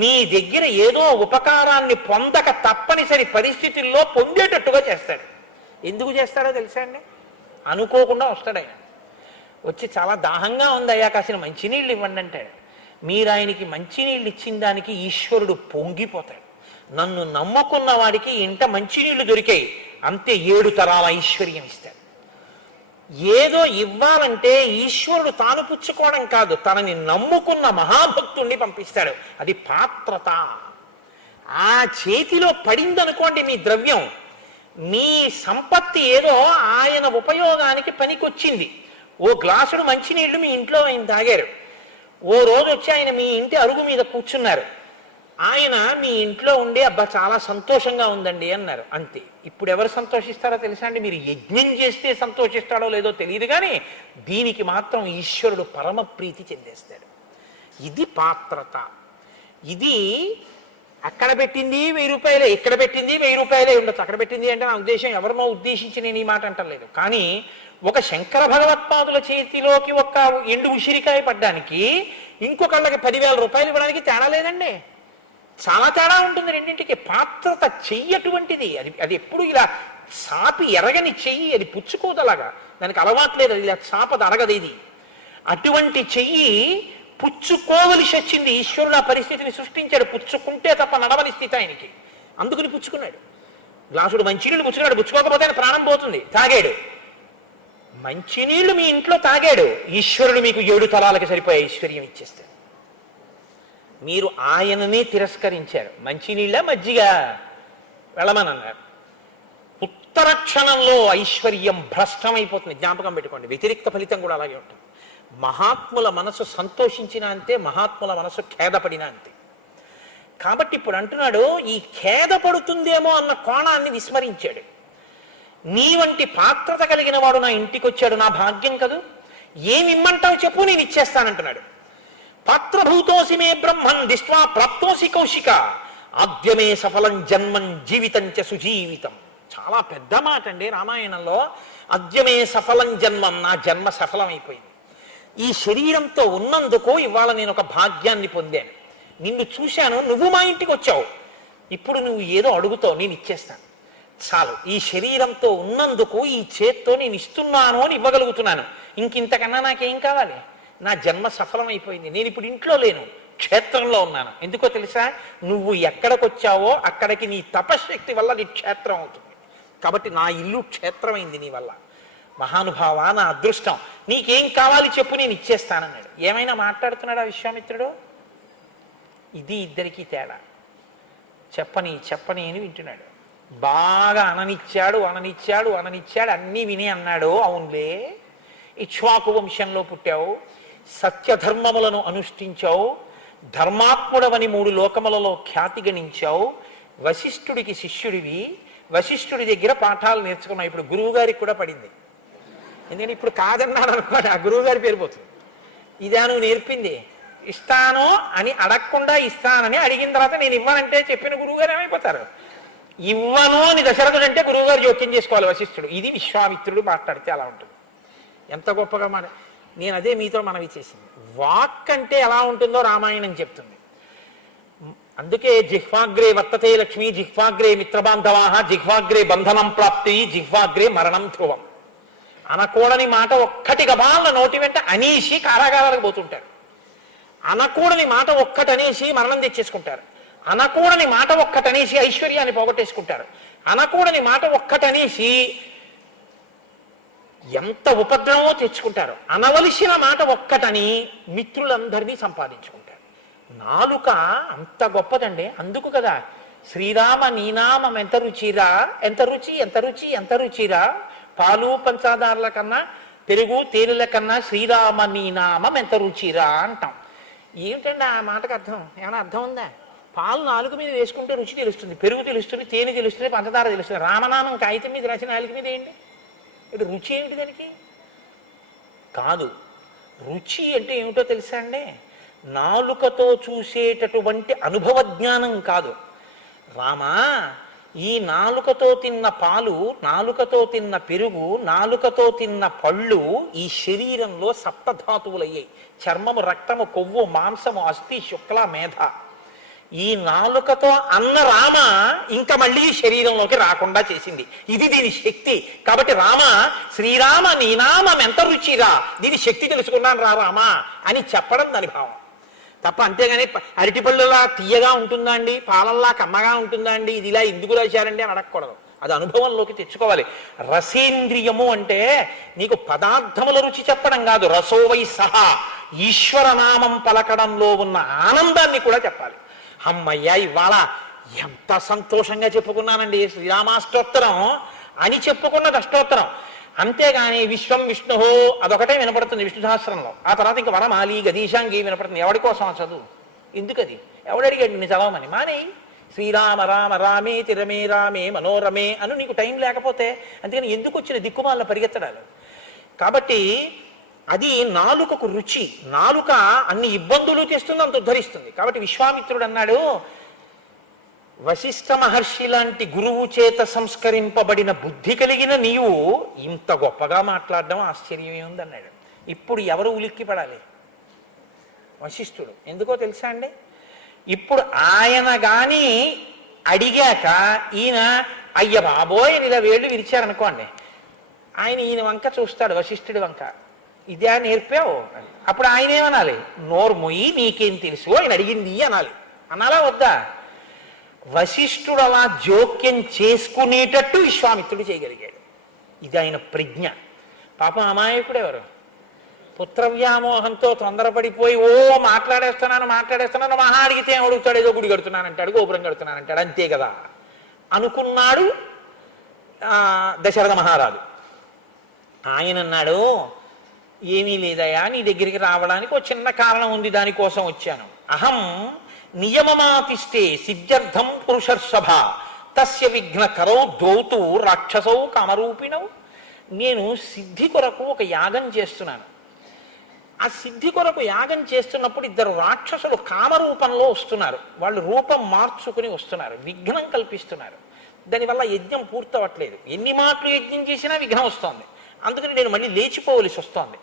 మీ దగ్గర ఏదో ఉపకారాన్ని పొందక తప్పనిసరి పరిస్థితుల్లో పొందేటట్టుగా చేస్తాడు. ఎందుకు చేస్తాడో తెలుసా అండి? అనుకోకుండా వస్తాడు ఆయన. వచ్చి చాలా దాహంగా ఉందయ్యా కాసిన మంచినీళ్ళు ఇవ్వండి అంటాడు. మీరు ఆయనకి మంచినీళ్ళు ఇచ్చిన దానికి ఈశ్వరుడు పొంగిపోతాడు. నన్ను నమ్ముకున్న వాడికి ఇంట మంచినీళ్లు దొరికాయి అంతే 7 తరాల ఐశ్వర్యం ఇస్తాడు. ఏదో ఇవ్వాలంటే ఈశ్వరుడు తాను పుచ్చుకోవడం కాదు, తనని నమ్ముకున్న మహాభక్తుణ్ణి పంపిస్తాడు. అది పాత్రత. ఆ చేతిలో పడిందనుకోండి మీ ద్రవ్యం, మీ సంపత్తి ఏదో ఆయన ఉపయోగానికి పనికొచ్చింది. ఓ గ్లాసుడు మంచినీళ్లు మీ ఇంట్లో ఆయన తాగారు. ఓ రోజు వచ్చి ఆయన మీ ఇంటి అరుగు మీద కూర్చున్నారు. ఆయన మీ ఇంట్లో ఉండి అబ్బా చాలా సంతోషంగా ఉందండి అన్నారు. అంతే. ఇప్పుడు ఎవరు సంతోషిస్తారో తెలుసా అండి? మీరు యజ్ఞం చేస్తే సంతోషిస్తాడో లేదో తెలియదు, కానీ దీనికి మాత్రం ఈశ్వరుడు పరమ ప్రీతి చెందేస్తాడు. ఇది పాత్రత. ఇది అక్కడ పెట్టింది 1000 రూపాయలే, ఇక్కడ పెట్టింది 1000 రూపాయలే ఉండొచ్చు. అక్కడ పెట్టింది అంటే నా ఉద్దేశం ఎవరినో ఉద్దేశించి నేను ఈ మాట అంటలేదు. కానీ ఒక శంకర భగవత్పాదుల చేతిలోకి ఒక ఎండు ఉసిరికాయ పడ్డానికి ఇంకొకళ్ళకి 10,000 రూపాయలు ఇవ్వడానికి తేడా లేదండి. చాలా తేడా ఉంటుంది రెండింటికి. పాత్రత చెయ్యటువంటిది. అది ఎప్పుడు ఇలా చాపి ఎరగని చెయ్యి, అది పుచ్చుకోదలాగా, దానికి అలవాట్లేదు, అది ఇలా చాపది అరగదు. ఇది అటువంటి చెయ్యి పుచ్చుకోవలసి వచ్చింది. ఈశ్వరుడు ఆ పరిస్థితిని సృష్టించాడు. పుచ్చుకుంటే తప్ప నడవని స్థితి ఆయనకి. అందుకుని పుచ్చుకున్నాడు. గ్లాసుడు మంచినీళ్ళు పుచ్చుకున్నాడు. పుచ్చుకోకపోతే ఆయన ప్రాణం పోతుంది. తాగాడు. మంచినీళ్లు మీ ఇంట్లో తాగాడు. ఈశ్వరుడు మీకు 7 తరాలకి సరిపోయే ఐశ్వర్యం ఇచ్చేస్తాడు. మీరు ఆయననే తిరస్కరించారు. మంచినీళ్ళ మజ్జిగ వెళ్ళమనన్నారు. ఉత్తర క్షణంలో ఐశ్వర్యం భ్రష్టమైపోతుంది. జ్ఞాపకం పెట్టుకోండి. వ్యతిరేక్త ఫలితం కూడా అలాగే ఉంటుంది. మహాత్ముల మనసు సంతోషించిన అంతే, మహాత్ముల మనసు ఖేదపడిన అంతే. కాబట్టి ఇప్పుడు అంటున్నాడు, ఈ ఖేదపడుతుందేమో అన్న కోణాన్ని విస్మరించాడు. నీ వంటి పాత్రత కలిగిన వాడు నా ఇంటికి వచ్చాడు, నా భాగ్యం కదూ, ఏమిమ్మంటావు చెప్పు, నేను ఇచ్చేస్తానంటున్నాడు. పాత్రభూతోసి మే బ్రహ్మన్ దిష్ట్వా ప్రాప్తోసి కౌశిక ఆద్యమే సఫలం జన్మం జీవితం చ సుజీవితం. చాలా పెద్ద మాట అండి రామాయణంలో. అద్యమే సఫలం జన్మం, నా జన్మ సఫలమైపోయింది. ఈ శరీరంతో ఉన్నందుకు ఇవాళ నేను ఒక భాగ్యాన్ని పొందాను. నిన్ను చూశాను, నువ్వు మా ఇంటికి వచ్చావు, ఇప్పుడు నువ్వు ఏదో అడుగుతావు, నేను ఇచ్చేస్తాను. చాలు. ఈ శరీరంతో ఉన్నందుకు ఈ చేత్తో నేను ఇస్తున్నాను అని ఇవ్వగలుగుతున్నాను. ఇంకింతకన్నా నాకేం కావాలి? నా జన్మ సఫలమైపోయింది. నేను ఇప్పుడు ఇంట్లో లేను, క్షేత్రంలో ఉన్నాను. ఎందుకో తెలుసా? నువ్వు ఎక్కడికి వచ్చావో అక్కడికి నీ తపశక్తి వల్ల నీ క్షేత్రం అవుతుంది. కాబట్టి నా ఇల్లు క్షేత్రమైంది నీ వల్ల. మహానుభావ, నా అదృష్టం, నీకేం కావాలి చెప్పు, నేను ఇచ్చేస్తానన్నాడు. ఏమైనా మాట్లాడుతున్నాడా విశ్వామిత్రుడు? ఇది ఇద్దరికీ తేడా. చెప్పని అని వింటున్నాడు. బాగా అననిచ్చాడు, అన్నీ విని అన్నాడు, అవునులే, ఇక్ష్వాకు వంశంలో పుట్టావు, సత్యధర్మములను అనుష్ఠించావు, ధర్మాత్ముడవని 3 లోకములలో ఖ్యాతి గణించావు, వశిష్ఠుడికి శిష్యుడివి, వశిష్ఠుడి దగ్గర పాఠాలు నేర్చుకున్నావు. ఇప్పుడు గురువు గారికి కూడా పడింది. ఎందుకంటే ఇప్పుడు కాదన్నాడు అనుకోండి, ఆ గురువు గారి పేరు పోతుంది. ఇదా నువ్వు నేర్పింది? ఇస్తాను అని అడగకుండా ఇస్తానని అడిగిన తర్వాత నేను ఇవ్వనంటే చెప్పిన గురువు గారు ఏమైపోతారు? ఇవ్వను అని దశరథుడు అంటే గురువు గారు జోక్యం చేసుకోవాలి వశిష్ఠుడు. ఇది విశ్వామిత్రుడు మాట్లాడితే అలా ఉంటుంది. ఎంత గొప్పగా నేను అదే మీతో మనవి చేసింది. వాక్ అంటే ఎలా ఉంటుందో రామాయణం చెప్తుంది. అందుకే జిహ్వాగ్రే వర్తతే లక్ష్మి, జిహ్వాగ్రే మిత్రబాంధవాహ, జిహ్వాగ్రే బంధనం ప్రాప్తి, జిహ్వాగ్రే మరణం ధ్రువం. అనకూడని మాట ఒక్కటి గబాల నోటి వెంట అనేసి కారాగారాలకు పోతుంటారు. అనకూడని మాట ఒక్కటనేసి మరణం తెచ్చేసుకుంటారు. అనకూడని మాట ఒక్కటనేసి ఐశ్వర్యాన్ని పోగొట్టేసుకుంటారు. అనకూడని మాట ఒక్కటనేసి ఎంత ఉపద్రవమో తెచ్చుకుంటారు. అనవలసిన మాట ఒక్కటని మిత్రులందరినీ సంపాదించుకుంటారు. నాలుక అంత గొప్పదండి. అందుకు కదా శ్రీరామ నీనామం ఎంత రుచిరా, ఎంత రుచి ఎంత రుచి ఎంత రుచిరా, పాలు పంచదారుల కన్నా పెరుగు తేనెల కన్నా శ్రీరామ నీనామం ఎంత రుచిరా అంటాం. ఏమిటండి ఆ మాటకు అర్థం? ఏమైనా అర్థం ఉందా? పాలు నాలుగు మీద వేసుకుంటే రుచి తెలుస్తుంది, పెరుగు తెలుస్తుంది, తేనె తెలుస్తుంది, పంచదార తెలుస్తుంది. రామనామం కాగితం మీద రాసిన నాలుగు మీద ఏంటి? ఇటు రుచి ఏమిటి దానికి? కాదు. రుచి అంటే ఏమిటో తెలుసా అండి? నాలుకతో చూసేటటువంటి అనుభవ జ్ఞానం కాదు. రామా, ఈ నాలుకతో తిన్న పాలు, నాలుకతో తిన్న పెరుగు, నాలుకతో తిన్న పళ్ళు ఈ శరీరంలో సప్తధాతువులయ్యాయి. చర్మము, రక్తము, కొవ్వు, మాంసము, అస్థి, శుక్ల, మేధ. ఈ నాలుకతో అన్న రామ ఇంకా మళ్ళీ శరీరంలోకి రాకుండా చేసింది. ఇది దీని శక్తి. కాబట్టి రామ, శ్రీరామ నీనామం ఎంత రుచిరా, దీని శక్తి తెలుసుకున్నాను రా రామా అని చెప్పడం దాని భావం తప్ప. అంతేగాని అరటిపళ్ళులా తీయగా ఉంటుందా అండి, పాలల్లా కమ్మగా ఉంటుందా అండి, ఇది ఇలా ఎందుకు రాశారండి అని అడగకూడదు. అది అనుభవంలోకి తెచ్చుకోవాలి. రసేంద్రియము అంటే నీకు పదార్థముల రుచి చెప్పడం కాదు, రసోవై సహా ఈశ్వరనామం పలకడంలో ఉన్న ఆనందాన్ని కూడా చెప్పాలి. అమ్మయ్యా, ఇవాళ ఎంత సంతోషంగా చెప్పుకున్నానండి శ్రీరామాష్టోత్తరం అని చెప్పుకున్నది అష్టోత్తరం. అంతేగాని విశ్వం విష్ణుహో అదొకటే వినపడుతుంది విష్ణు సహస్రంలో. ఆ తర్వాత ఇంకా వనమాలి గదీశాంగి వినపడుతుంది. ఎవడి కోసం ఆ చదువు? ఎందుకది? ఎవడడిగాడు నేను చదవమని? మానేయి. శ్రీరామ రామ రామేతి రమే రామే మనోరమే అను. నీకు టైం లేకపోతే అందుకని ఎందుకు వచ్చిన దిక్కుమాల పరిగెత్తడాలు? కాబట్టి అది నాలుకకు రుచి. నాలుక అన్ని ఇబ్బందులు తెస్తుంది, అంత ఉద్ధరిస్తుంది. కాబట్టి విశ్వామిత్రుడు అన్నాడు, వశిష్ఠ మహర్షి లాంటి గురువు చేత సంస్కరింపబడిన బుద్ధి కలిగిన నీవు ఇంత గొప్పగా మాట్లాడడం ఆశ్చర్యమే ఉందన్నాడు. ఇప్పుడు ఎవరు ఉలిక్కి పడాలి? వశిష్ఠుడు. ఎందుకో తెలుసా అండి? ఇప్పుడు ఆయన గాని అడిగాక ఈయన అయ్య బాబోయ్ ఇలా వేళ్ళు విరిచారనుకోండి, ఆయన ఈయన వంక చూస్తాడు, వశిష్ఠుడి వంక. ఇదే నేర్పావు. అప్పుడు ఆయన ఏమనాలి? నోరు మొయ్యి, నీకేం తెలుసు ఆయన అడిగింది అనాలి. అనాలా వద్దా? వశిష్ఠుడు అలా జోక్యం చేసుకునేటట్టు విశ్వామిత్రుడు చేయగలిగాడు. ఇది ఆయన ప్రజ్ఞ. పాపం అమాయకుడు ఎవరు? పుత్రవ్యామోహంతో తొందరపడిపోయి మాట్లాడేస్తున్నాను మహా అడిగితే ఏం అడుగుతాడు? ఏదో గుడి కడుతున్నానంటాడు, గోపురం కడుతున్నానంటాడు, అంతే కదా అనుకున్నాడు దశరథ మహారాజు. ఆయన అన్నాడు, ఏమీ లేదయా, నీ దగ్గరికి రావడానికి ఒక చిన్న కారణం ఉంది, దానికోసం వచ్చాను. అహం నియమమాతిష్టే సిద్ధ్యర్థం పురుషర్షభ తస్య విఘ్న కరౌ దౌతు రాక్షసౌ కామరూపిణవు. నేను సిద్ధి కొరకు ఒక యాగం చేస్తున్నాను. ఆ సిద్ధి కొరకు యాగం చేస్తున్నప్పుడు ఇద్దరు రాక్షసులు కామరూపంలో వస్తున్నారు. వాళ్ళు రూపం మార్చుకుని వస్తున్నారు, విఘ్నం కల్పిస్తున్నారు. దానివల్ల యజ్ఞం పూర్తవట్లేదు. ఎన్ని మాటలు యజ్ఞం చేసినా విఘ్నం వస్తోంది. అందుకని నేను మళ్ళీ లేచిపోవలసి వస్తోంది.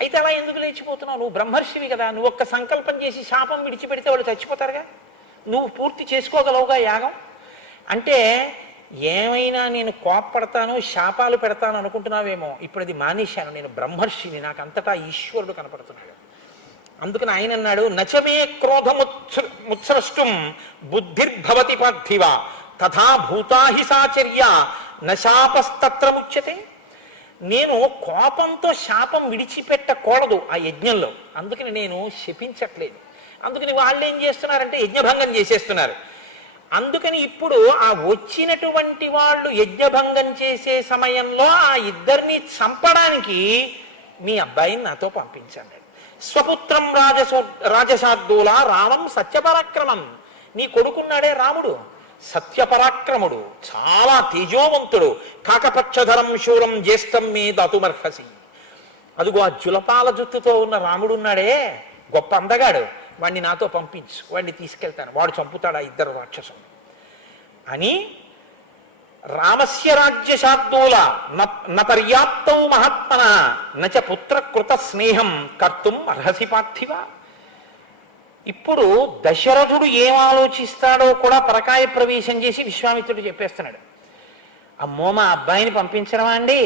అయితే అలా ఎందుకు లేచిపోతున్నావు? నువ్వు బ్రహ్మర్షివి కదా, నువ్వు ఒక్క సంకల్పం చేసి శాపం విడిచిపెడితే వాళ్ళు చచ్చిపోతారుగా. నువ్వు పూర్తి చేసుకోగలవుగా యాగం అంటే. ఏమైనా నేను కోప్పడతాను, శాపాలు పెడతాను అనుకుంటున్నావేమో. ఇప్పుడు అది మానేశాను, నేను బ్రహ్మర్షిని, నాకు అంతటా ఈశ్వరుడు కనపడుతున్నాడు. అందుకని ఆయన అన్నాడు, నచమే క్రోధముత్సృష్టం బుద్ధిర్భవతి పార్థివ తథా భూతాహి సాచర్య నశాపస్తత్ర ముచ్యతే. నేను కోపంతో శాపం విడిచిపెట్టకూడదు ఆ యజ్ఞంలో, అందుకని నేను శపించట్లేదు. అందుకని వాళ్ళు ఏం చేస్తున్నారంటే యజ్ఞభంగం చేసేస్తున్నారు. అందుకని ఇప్పుడు ఆ వచ్చినటువంటి వాళ్ళు యజ్ఞభంగం చేసే సమయంలో ఆ ఇద్దరిని చంపడానికి మీ అబ్బాయిని నాతో పంపించండి. స్వపుత్రం రాజశార్దూల రామం సత్యపరాక్రమం. నీ కొడుకున్నాడే రాముడు, సత్యపరాక్రముడు, చాలా తేజోవంతుడు. కాకపక్షధరం శూరం జ్యేష్టం మే దాతుమర్హసి. అదిగో ఆ జులపాల జుత్తుతో ఉన్న రాముడు ఉన్నాడే, గొప్ప అందగాడు, వాడిని నాతో పంపించు, వాడిని తీసుకెళ్తాను, వాడు చంపుతాడు ఆ ఇద్దరు రాక్షసుని అని. రామస్య రాజ్యశార్దూల నపర్యాప్తౌ మహాత్మన నచ పుత్రకృత స్నేహం కర్తుం అర్హసి పార్థివ. ఇప్పుడు దశరథుడు ఏం ఆలోచిస్తాడో కూడా పరకాయ ప్రవేశం చేసి విశ్వామిత్రుడు చెప్పేస్తున్నాడు. అమ్మో, మా అబ్బాయిని పంపించడమా అండి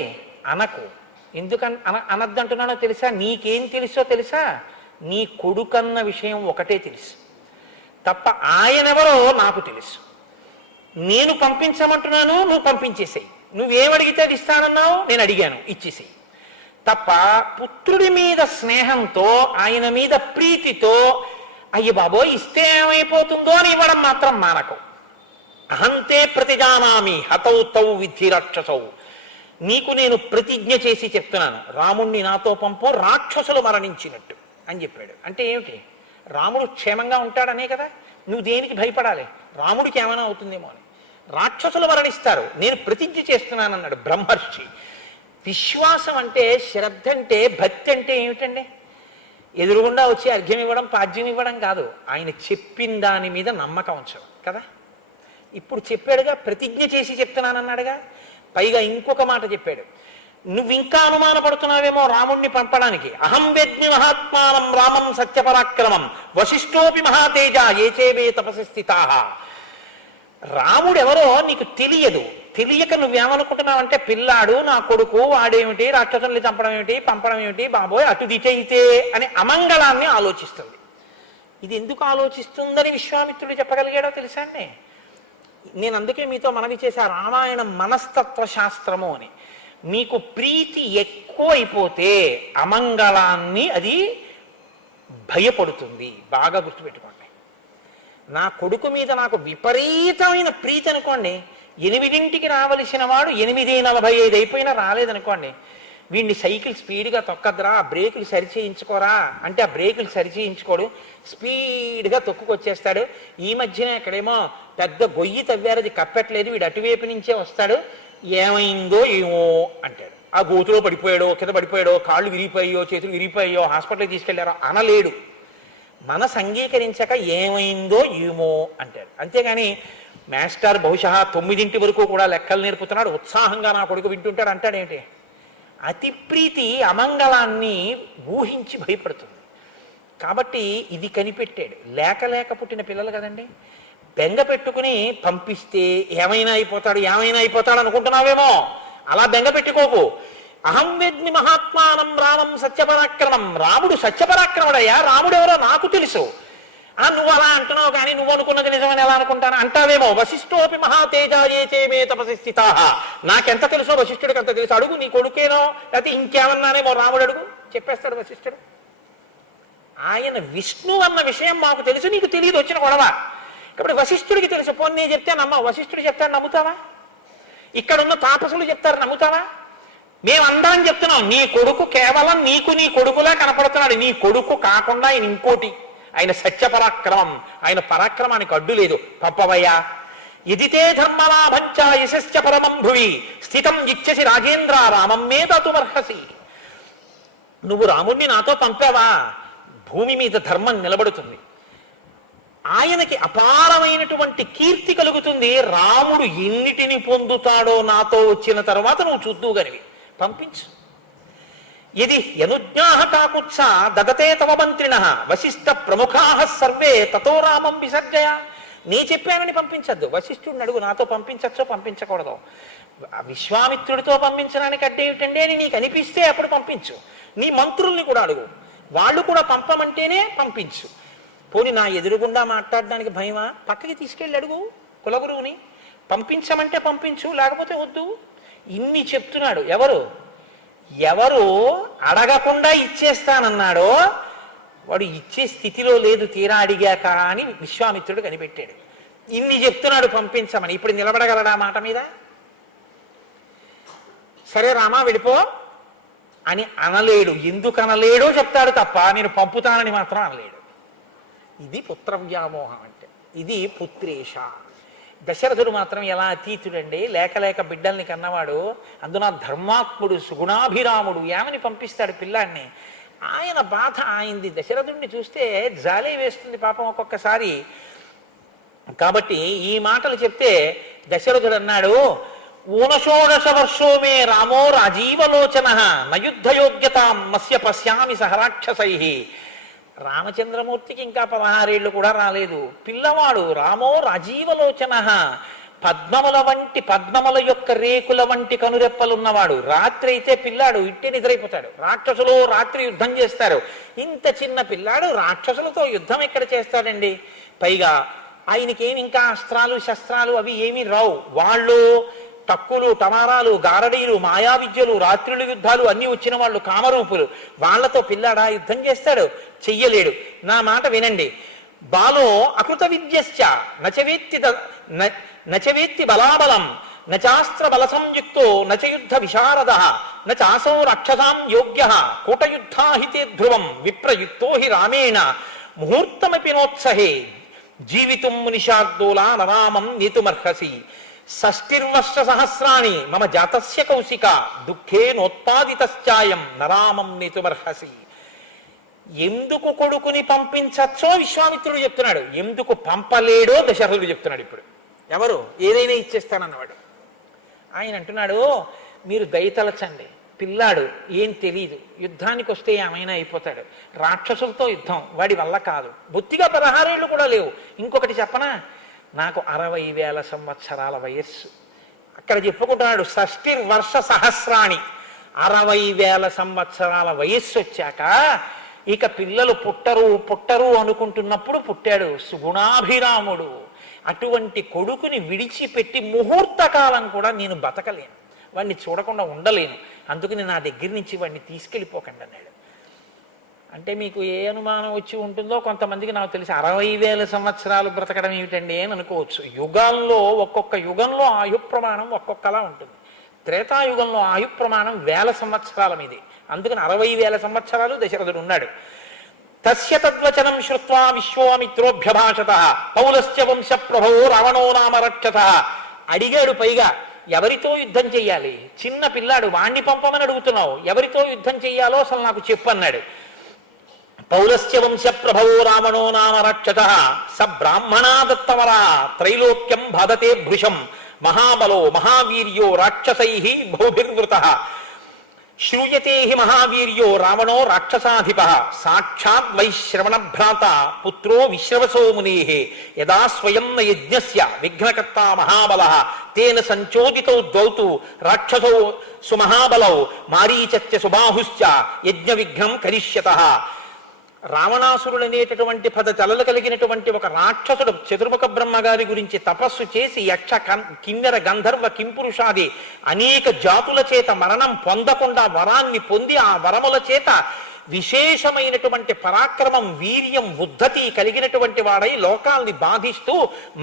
అనకు. అనద్దంటున్నానో తెలుసా? నీకేం తెలుసో తెలుసా? నీ కొడుకన్న విషయం ఒకటే తెలుసు తప్ప ఆయనెవరో నాకు తెలుసు. నేను పంపించమంటున్నాను, నువ్వు పంపించేసేయి. నువ్వేమడిగితే అది ఇస్తానన్నావు, నేను అడిగాను, ఇచ్చేసేయి. తప్ప పుత్రుడి మీద స్నేహంతో, ఆయన మీద ప్రీతితో అయ్య బాబోయ్ ఇస్తే ఏమైపోతుందో అని ఇవ్వడం మాత్రం మానకు. అహంతే ప్రతిజానామి హతౌ తౌ విద్ధి రాక్షసౌ. నీకు నేను ప్రతిజ్ఞ చేసి చెప్తున్నాను, రాముణ్ణి నాతో పంపు, రాక్షసులు మరణించినట్టు అని చెప్పాడు. అంటే ఏమిటి? రాముడు క్షేమంగా ఉంటాడనే కదా. నువ్వు దేనికి భయపడాలి? రాముడికి ఏమైనా అవుతుందేమో అని. రాక్షసులు మరణిస్తారు, నేను ప్రతిజ్ఞ చేస్తున్నానన్నాడు బ్రహ్మర్షి. విశ్వాసం అంటే, శ్రద్ధ అంటే, భక్తి అంటే ఏమిటండి? ఎదురుగుండా వచ్చి అర్ఘ్యం ఇవ్వడం, పాద్యం ఇవ్వడం కాదు, ఆయన చెప్పిన దాని మీద నమ్మకం ఉంచడం కదా. ఇప్పుడు చెప్పాడుగా, ప్రతిజ్ఞ చేసి చెప్తున్నానన్నాడుగా. పైగా ఇంకొక మాట చెప్పాడు, నువ్వు ఇంకా అనుమానపడుతున్నావేమో రాముణ్ణి పంపడానికి. అహం వేద్మి మహాత్మానం రామం సత్యపరాక్రమం వశిష్ఠోపి మహాతేజ ఏచేవే తపసి స్థితాః. రాముడెవరో నీకు తెలియదు. తెలియక నువ్వేమనుకుంటున్నావంటే, పిల్లాడు నా కొడుకు, వాడేమిటి, రాక్షసుల్ని చంపడం ఏమిటి, పంపడం ఏమిటి, బాబోయ్ అటు దిచయితే అని అమంగళాన్ని ఆలోచిస్తుంది. ఇది ఎందుకు ఆలోచిస్తుందని విశ్వామిత్రుడు చెప్పగలిగాడో తెలుసా అండి? నేను అందుకే మీతో మనవి చేశా, రామాయణం మనస్తత్వ శాస్త్రము అని. మీకు ప్రీతి ఎక్కువ అయిపోతే అమంగళాన్ని అది భయపడుతుంది. బాగా గుర్తుపెట్టుకోండి. నా కొడుకు మీద నాకు విపరీతమైన ప్రీతి అనుకోండి, 8ంటికి రావలసిన వాడు 8:45 అయిపోయినా రాలేదనుకోండి, వీడిని సైకిల్ స్పీడ్గా తొక్కద్రా, బ్రేకులు సరిచేయించుకోరా అంటే ఆ బ్రేకులు సరిచేయించుకోడు, స్పీడ్గా తొక్కుకొచ్చేస్తాడు. ఈ మధ్యన ఇక్కడేమో పెద్ద గొయ్యి తవ్వారు, అది కప్పట్లేదు, వీడు అటువైపు నుంచే వస్తాడు, ఏమైందో ఏమో అంటాడు. ఆ గోతులో పడిపోయాడో, కింద పడిపోయాడో, కాళ్ళు విరిగిపోయాయో, చేతులు విరిగిపోయాయో, హాస్పిటల్కి తీసుకెళ్లారో అనలేడు. మనసు అంగీకరించక ఏమైందో ఏమో అంటాడు. అంతేగాని మాస్టర్ బహుశా 9 వరకు కూడా లెక్కలు నేర్పుతున్నాడు, ఉత్సాహంగా నా కొడుకు వింటుంటాడు అంటాడేంటి? అతి ప్రీతి అమంగళాన్ని ఊహించి భయపడుతుంది. కాబట్టి ఇది కనిపెట్టాడు. లేక పుట్టిన పిల్లలు కదండి, బెంగ పెట్టుకుని పంపిస్తే ఏమైనా అయిపోతాడు అనుకుంటున్నావేమో, అలా బెంగ పెట్టుకోకు. అహం వేద్మి మహాత్మానం రామం సత్యపరాక్రమం. రాముడు సత్యపరాక్రముడయ్యా, రాముడు ఎవరో నాకు తెలుసు. నువ్వు అలా అంటున్నావు కానీ నువ్వు అనుకున్నది నిజమని ఎలా అనుకుంటాను అంటావేమో. వశిష్ఠోపి మహాతేజాయేచే మే తపసి స్థితాః. నాకెంత తెలుసో వశిష్ఠుడికి అంత తెలుసు. అడుగు, నీ కొడుకేనో లేకపోతే ఇంకేమన్నానేమో రాముడు అడుగు, చెప్పేస్తాడు వశిష్ఠుడు. ఆయన విష్ణు అన్న విషయం మాకు తెలుసు, నీకు తెలియదు, వచ్చిన గొడవ. కాబట్టి వశిష్ఠుడికి తెలుసు. పోనీ నేను చెప్తే నమ్మ, వశిష్ఠుడు చెప్తాడు నమ్ముతావా? ఇక్కడున్న తాపసులు చెప్తారు నమ్ముతావా? మేమందరం చెప్తున్నాం, నీ కొడుకు కేవలం నీకు నీ కొడుకులా కనపడుతున్నాడు. నీ కొడుకు కాకుండా ఆయన ఇంకోటి, ఆయన సత్యపరాక్రమం, ఆయన పరాక్రమానికి అడ్డు లేదు, పంపవయ్యా. ఎదితే ధర్మలాభంచ యశస్య పరమం భువి స్థితం ఇచ్చసి రాజేంద్ర రామం మే దాతుమర్హసి. నువ్వు రాముణ్ణి నాతో పంపావా, భూమి మీద ధర్మం నిలబడుతుంది, ఆయనకి అపారమైనటువంటి కీర్తి కలుగుతుంది. రాముడు ఎన్నిటిని పొందుతాడో నాతో వచ్చిన తర్వాత నువ్వు చూద్దువు గనివి, పంపించు. ఇది యనుజ్ఞాః కాకుత్స దదతే తవ మంత్రిణః వశిష్ఠ ప్రముఖాః సర్వే తతో రామం విసర్జయ. నీ చెప్పానని పంపించద్దు, వశిష్ఠుడిని అడుగు, నాతో పంపించచ్చో పంపించకూడదో. విశ్వామిత్రుడితో పంపించడానికి అడ్డేమిటండి అని నీకు అనిపిస్తే అప్పుడు పంపించు. నీ మంత్రుల్ని కూడా అడుగు, వాళ్ళు కూడా పంపమంటేనే పంపించు. పోనీ నా ఎదురుగుండా మాట్లాడడానికి భయమా, పక్కకి తీసుకెళ్ళి అడుగు కులగురువుని, పంపించమంటే పంపించు, లేకపోతే వద్దు. ఇన్ని చెప్తున్నాడు. ఎవరు అడగకుండా ఇచ్చేస్తానన్నాడో వాడు ఇచ్చే స్థితిలో లేదు తీరా అడిగాక అని విశ్వామిత్రుడు కనిపెట్టాడు. ఇన్ని చెప్తున్నాడు పంపించమని, ఇప్పుడు నిలబడగలడా మాట మీద? సరే రామా వెళ్ళిపో అని అనలేడు. ఎందుకు అనలేడో చెప్తాడు తప్ప నేను పంపుతానని మాత్రం అనలేడు. ఇది పుత్రవ్యామోహం అంటే, ఇది పుత్రేష. దశరథుడు మాత్రం ఎలా అతీతుడండి, లేక బిడ్డల్ని కన్నవాడు, అందున ధర్మాత్ముడు సుగుణాభిరాముడు, ఏమని పంపిస్తాడు పిల్లాన్ని? ఆయన బాధ ఆయింది. దశరథుడిని చూస్తే జాలే వేస్తుంది పాపం ఒక్కొక్కసారి. కాబట్టి ఈ మాటలు చెప్తే దశరథుడు అన్నాడు, 19 వర్షో మే రామో రాజీవలోచన నయుద్ధయోగ్యతాం మస్య పశ్యామి సహరాక్షసై. రామచంద్రమూర్తికి ఇంకా 16 ఏళ్ళు కూడా రాలేదు. పిల్లవాడు రామో రాజీవలోచన, పద్మముల యొక్క రేకుల వంటి కనురెప్పలున్నవాడు. రాత్రి అయితే పిల్లాడు ఇట్టే నిద్రైపోతాడు. రాక్షసులు రాత్రి యుద్ధం చేస్తారు. ఇంత చిన్న పిల్లాడు రాక్షసులతో యుద్ధం ఎక్కడ చేస్తాడండి? పైగా ఆయనకేమి ఇంకా అస్త్రాలు శస్త్రాలు అవి ఏమీ రావు. వాళ్ళు టక్కులు టమారాలు గారడీలు మాయా విద్యలు రాత్రుల యుద్ధాలు అన్నీ వచ్చిన వాళ్ళు కామరూపులు. వాళ్లతో పిల్లాడా యుద్ధం చేస్తాడు? చెయ్యలేడు. నా మాట వినండి. బాలో అకృత విద్యశ్చ నచవేత్తి నచవేత్తి బలాబలం నచాస్త్ర బల సంయుక్తో నచ యుద్ధ విశారద నచాసో రక్షసాం యోగ్య కూటయుద్ధాహితే ధ్రువం విప్రయుక్తో హి రామేణ ముహూర్తమపి నోత్సహే జీవితుం మునిషార్దూలా నరామం నేతుమర్హసి షష్టిర్వర్ష సహస్రాణి మమ జాతస్య కౌశిక దుఃఖే నోత్పాదితశ్చాయం నరామం నేతుమర్హసి. ఎందుకు కొడుకుని పంపించచ్చో విశ్వామిత్రుడు చెప్తున్నాడు, ఎందుకు పంపలేడో దశరథుడు చెప్తున్నాడు. ఇప్పుడు ఎవరు ఏదైనా ఇచ్చేస్తానన్నవాడు. ఆయన అంటున్నాడు, మీరు దయతలచండి, పిల్లాడు ఏం తెలీదు, యుద్ధానికి వస్తే ఏమైనా అయిపోతాడు, రాక్షసులతో యుద్ధం వాడి వల్ల కాదు, బొత్తిగా 16 ఏళ్ళు కూడా లేవు. ఇంకొకటి చెప్పనా, నాకు 60,000 సంవత్సరాల వయస్సు. అక్కడ చెప్పుకుంటున్నాడు షష్టిర్వర్ష సహస్రాణి, 60,000 సంవత్సరాల వయస్సు వచ్చాక ఇక పిల్లలు పుట్టరు అనుకుంటున్నప్పుడు పుట్టాడు సుగుణాభిరాముడు. అటువంటి కొడుకుని విడిచిపెట్టి ముహూర్త కాలం కూడా నేను బతకలేను, వాడిని చూడకుండా ఉండలేను, అందుకని నా దగ్గర నుంచి వాడిని తీసుకెళ్ళిపోకండి అన్నాడు. అంటే మీకు ఏ అనుమానం వచ్చి ఉంటుందో, కొంతమందికి నాకు తెలిసి 60,000 సంవత్సరాలు బ్రతకడం ఏమిటండి అని అనుకోవచ్చు. యుగాల్లో ఒక్కొక్క యుగంలో ఆయు ప్రమాణం ఒక్కొక్కలా ఉంటుంది. త్రేతాయుగంలో ఆయు ప్రమాణం 1000 సంవత్సరాల మీది, అందుకని 60,000 సంవత్సరాలు దశరథుడు ఉన్నాడు. తస్య తద్వచనం శ్రుత్వా విశ్వామిత్రోభ్యభాషత పౌలస్య వంశ ప్రభో రావణో నామ రక్షత. అడిగాడు పైగా, ఎవరితో యుద్ధం చెయ్యాలి? చిన్న పిల్లాడు, వాణ్ణి పంపమని అడుగుతున్నావు, ఎవరితో యుద్ధం చెయ్యాలో అసలు నాకు చెప్పు అన్నాడు. పౌలస్య వంశ ప్రభవో రావణో నామ రక్షత స బ్రాహ్మణా దత్తవర త్రైలోక్యం బాధతే భృశం మహాబలో మహావీర్యో రాక్షసై బహుభిర్వృత శ్రూయతే హి మహావీర్యో రావణో రాక్షసాధిప సాక్షాత్ వైశ్రవణ భ్రాత పుత్రో విశ్రవసో మునే యదా స్వయం న యజ్ఞస్య విఘ్నకర్తా మహాబల తేన సంచోదితౌ ద్వౌతు రాక్షసౌ సుమహాబలౌ మారీచత్య సుబాహుశ్చ యజ్ఞ విఘ్నం కరిష్యతః. రావణాసురుడు అనేటటువంటి 10 తలలు కలిగినటువంటి ఒక రాక్షసుడు చతుర్ముఖ బ్రహ్మగారి గురించి తపస్సు చేసి యక్ష కిన్నెర గంధర్వ కింపురుషాది అనేక జాతుల చేత మరణం పొందకుండా వరాన్ని పొంది ఆ వరముల చేత విశేషమైనటువంటి పరాక్రమం వీర్యం ఉద్ధతి కలిగినటువంటి వాడై లోకాల్ని బాధిస్తూ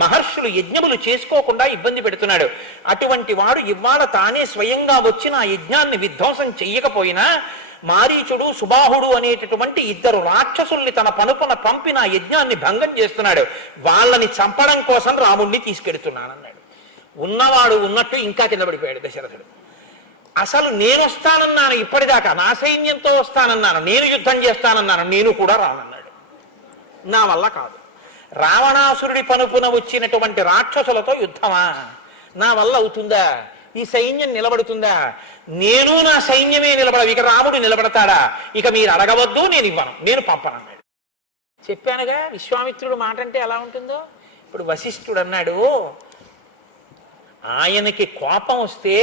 మహర్షులు యజ్ఞములు చేసుకోకుండా ఇబ్బంది పెడుతున్నాడు. అటువంటి వాడు ఇవాళ తానే స్వయంగా వచ్చి నా యజ్ఞాన్ని విధ్వంసం చెయ్యకపోయినా మారీచుడు సుబాహుడు అనేటటువంటి 2 రాక్షసుల్ని తన పనుపున పంపి నా యజ్ఞాన్ని భంగం చేస్తున్నాడు, వాళ్ళని చంపడం కోసం రాముణ్ణి తీసుకెడుతున్నానన్నాడు. ఉన్నవాడు ఉన్నట్టు ఇంకా కింద పడిపోయాడు దశరథుడు. అసలు నేను వస్తానన్నాను, ఇప్పటిదాకా నా సైన్యంతో వస్తానన్నాను, నేను యుద్ధం చేస్తానన్నాను, నేను కూడా రానన్నాడు. నా వల్ల కాదు. రావణాసురుడి పనుపున వచ్చినటువంటి రాక్షసులతో యుద్ధమా? నా వల్ల అవుతుందా? ఈ సైన్యం నిలబడుతుందా? నేను నా సైన్యమే నిలబడవు, ఇక రాముడు నిలబడతాడా? ఇక మీరు అడగవద్దు, నేను ఇవ్వను, నేను పంపనన్నాడు. చెప్పానుగా విశ్వామిత్రుడు మాట అంటే ఎలా ఉంటుందో. ఇప్పుడు వశిష్ఠుడు అన్నాడు, ఆయనకి కోపం వస్తే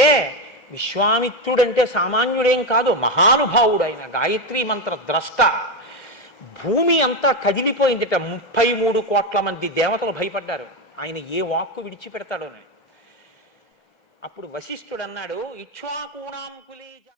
విశ్వామిత్రుడంటే సామాన్యుడేం కాదు, మహానుభావుడు ఆయన, గాయత్రీ మంత్ర ద్రష్ట. భూమి అంతా కదిలిపోయిందిట, 33 కోట్ల మంది దేవతలు భయపడ్డారు ఆయన ఏ వాక్కు విడిచిపెడతాడోనని. అప్పుడు వశిష్ఠుడు అన్నాడు, ఇక్ష్వాకూణాం కులే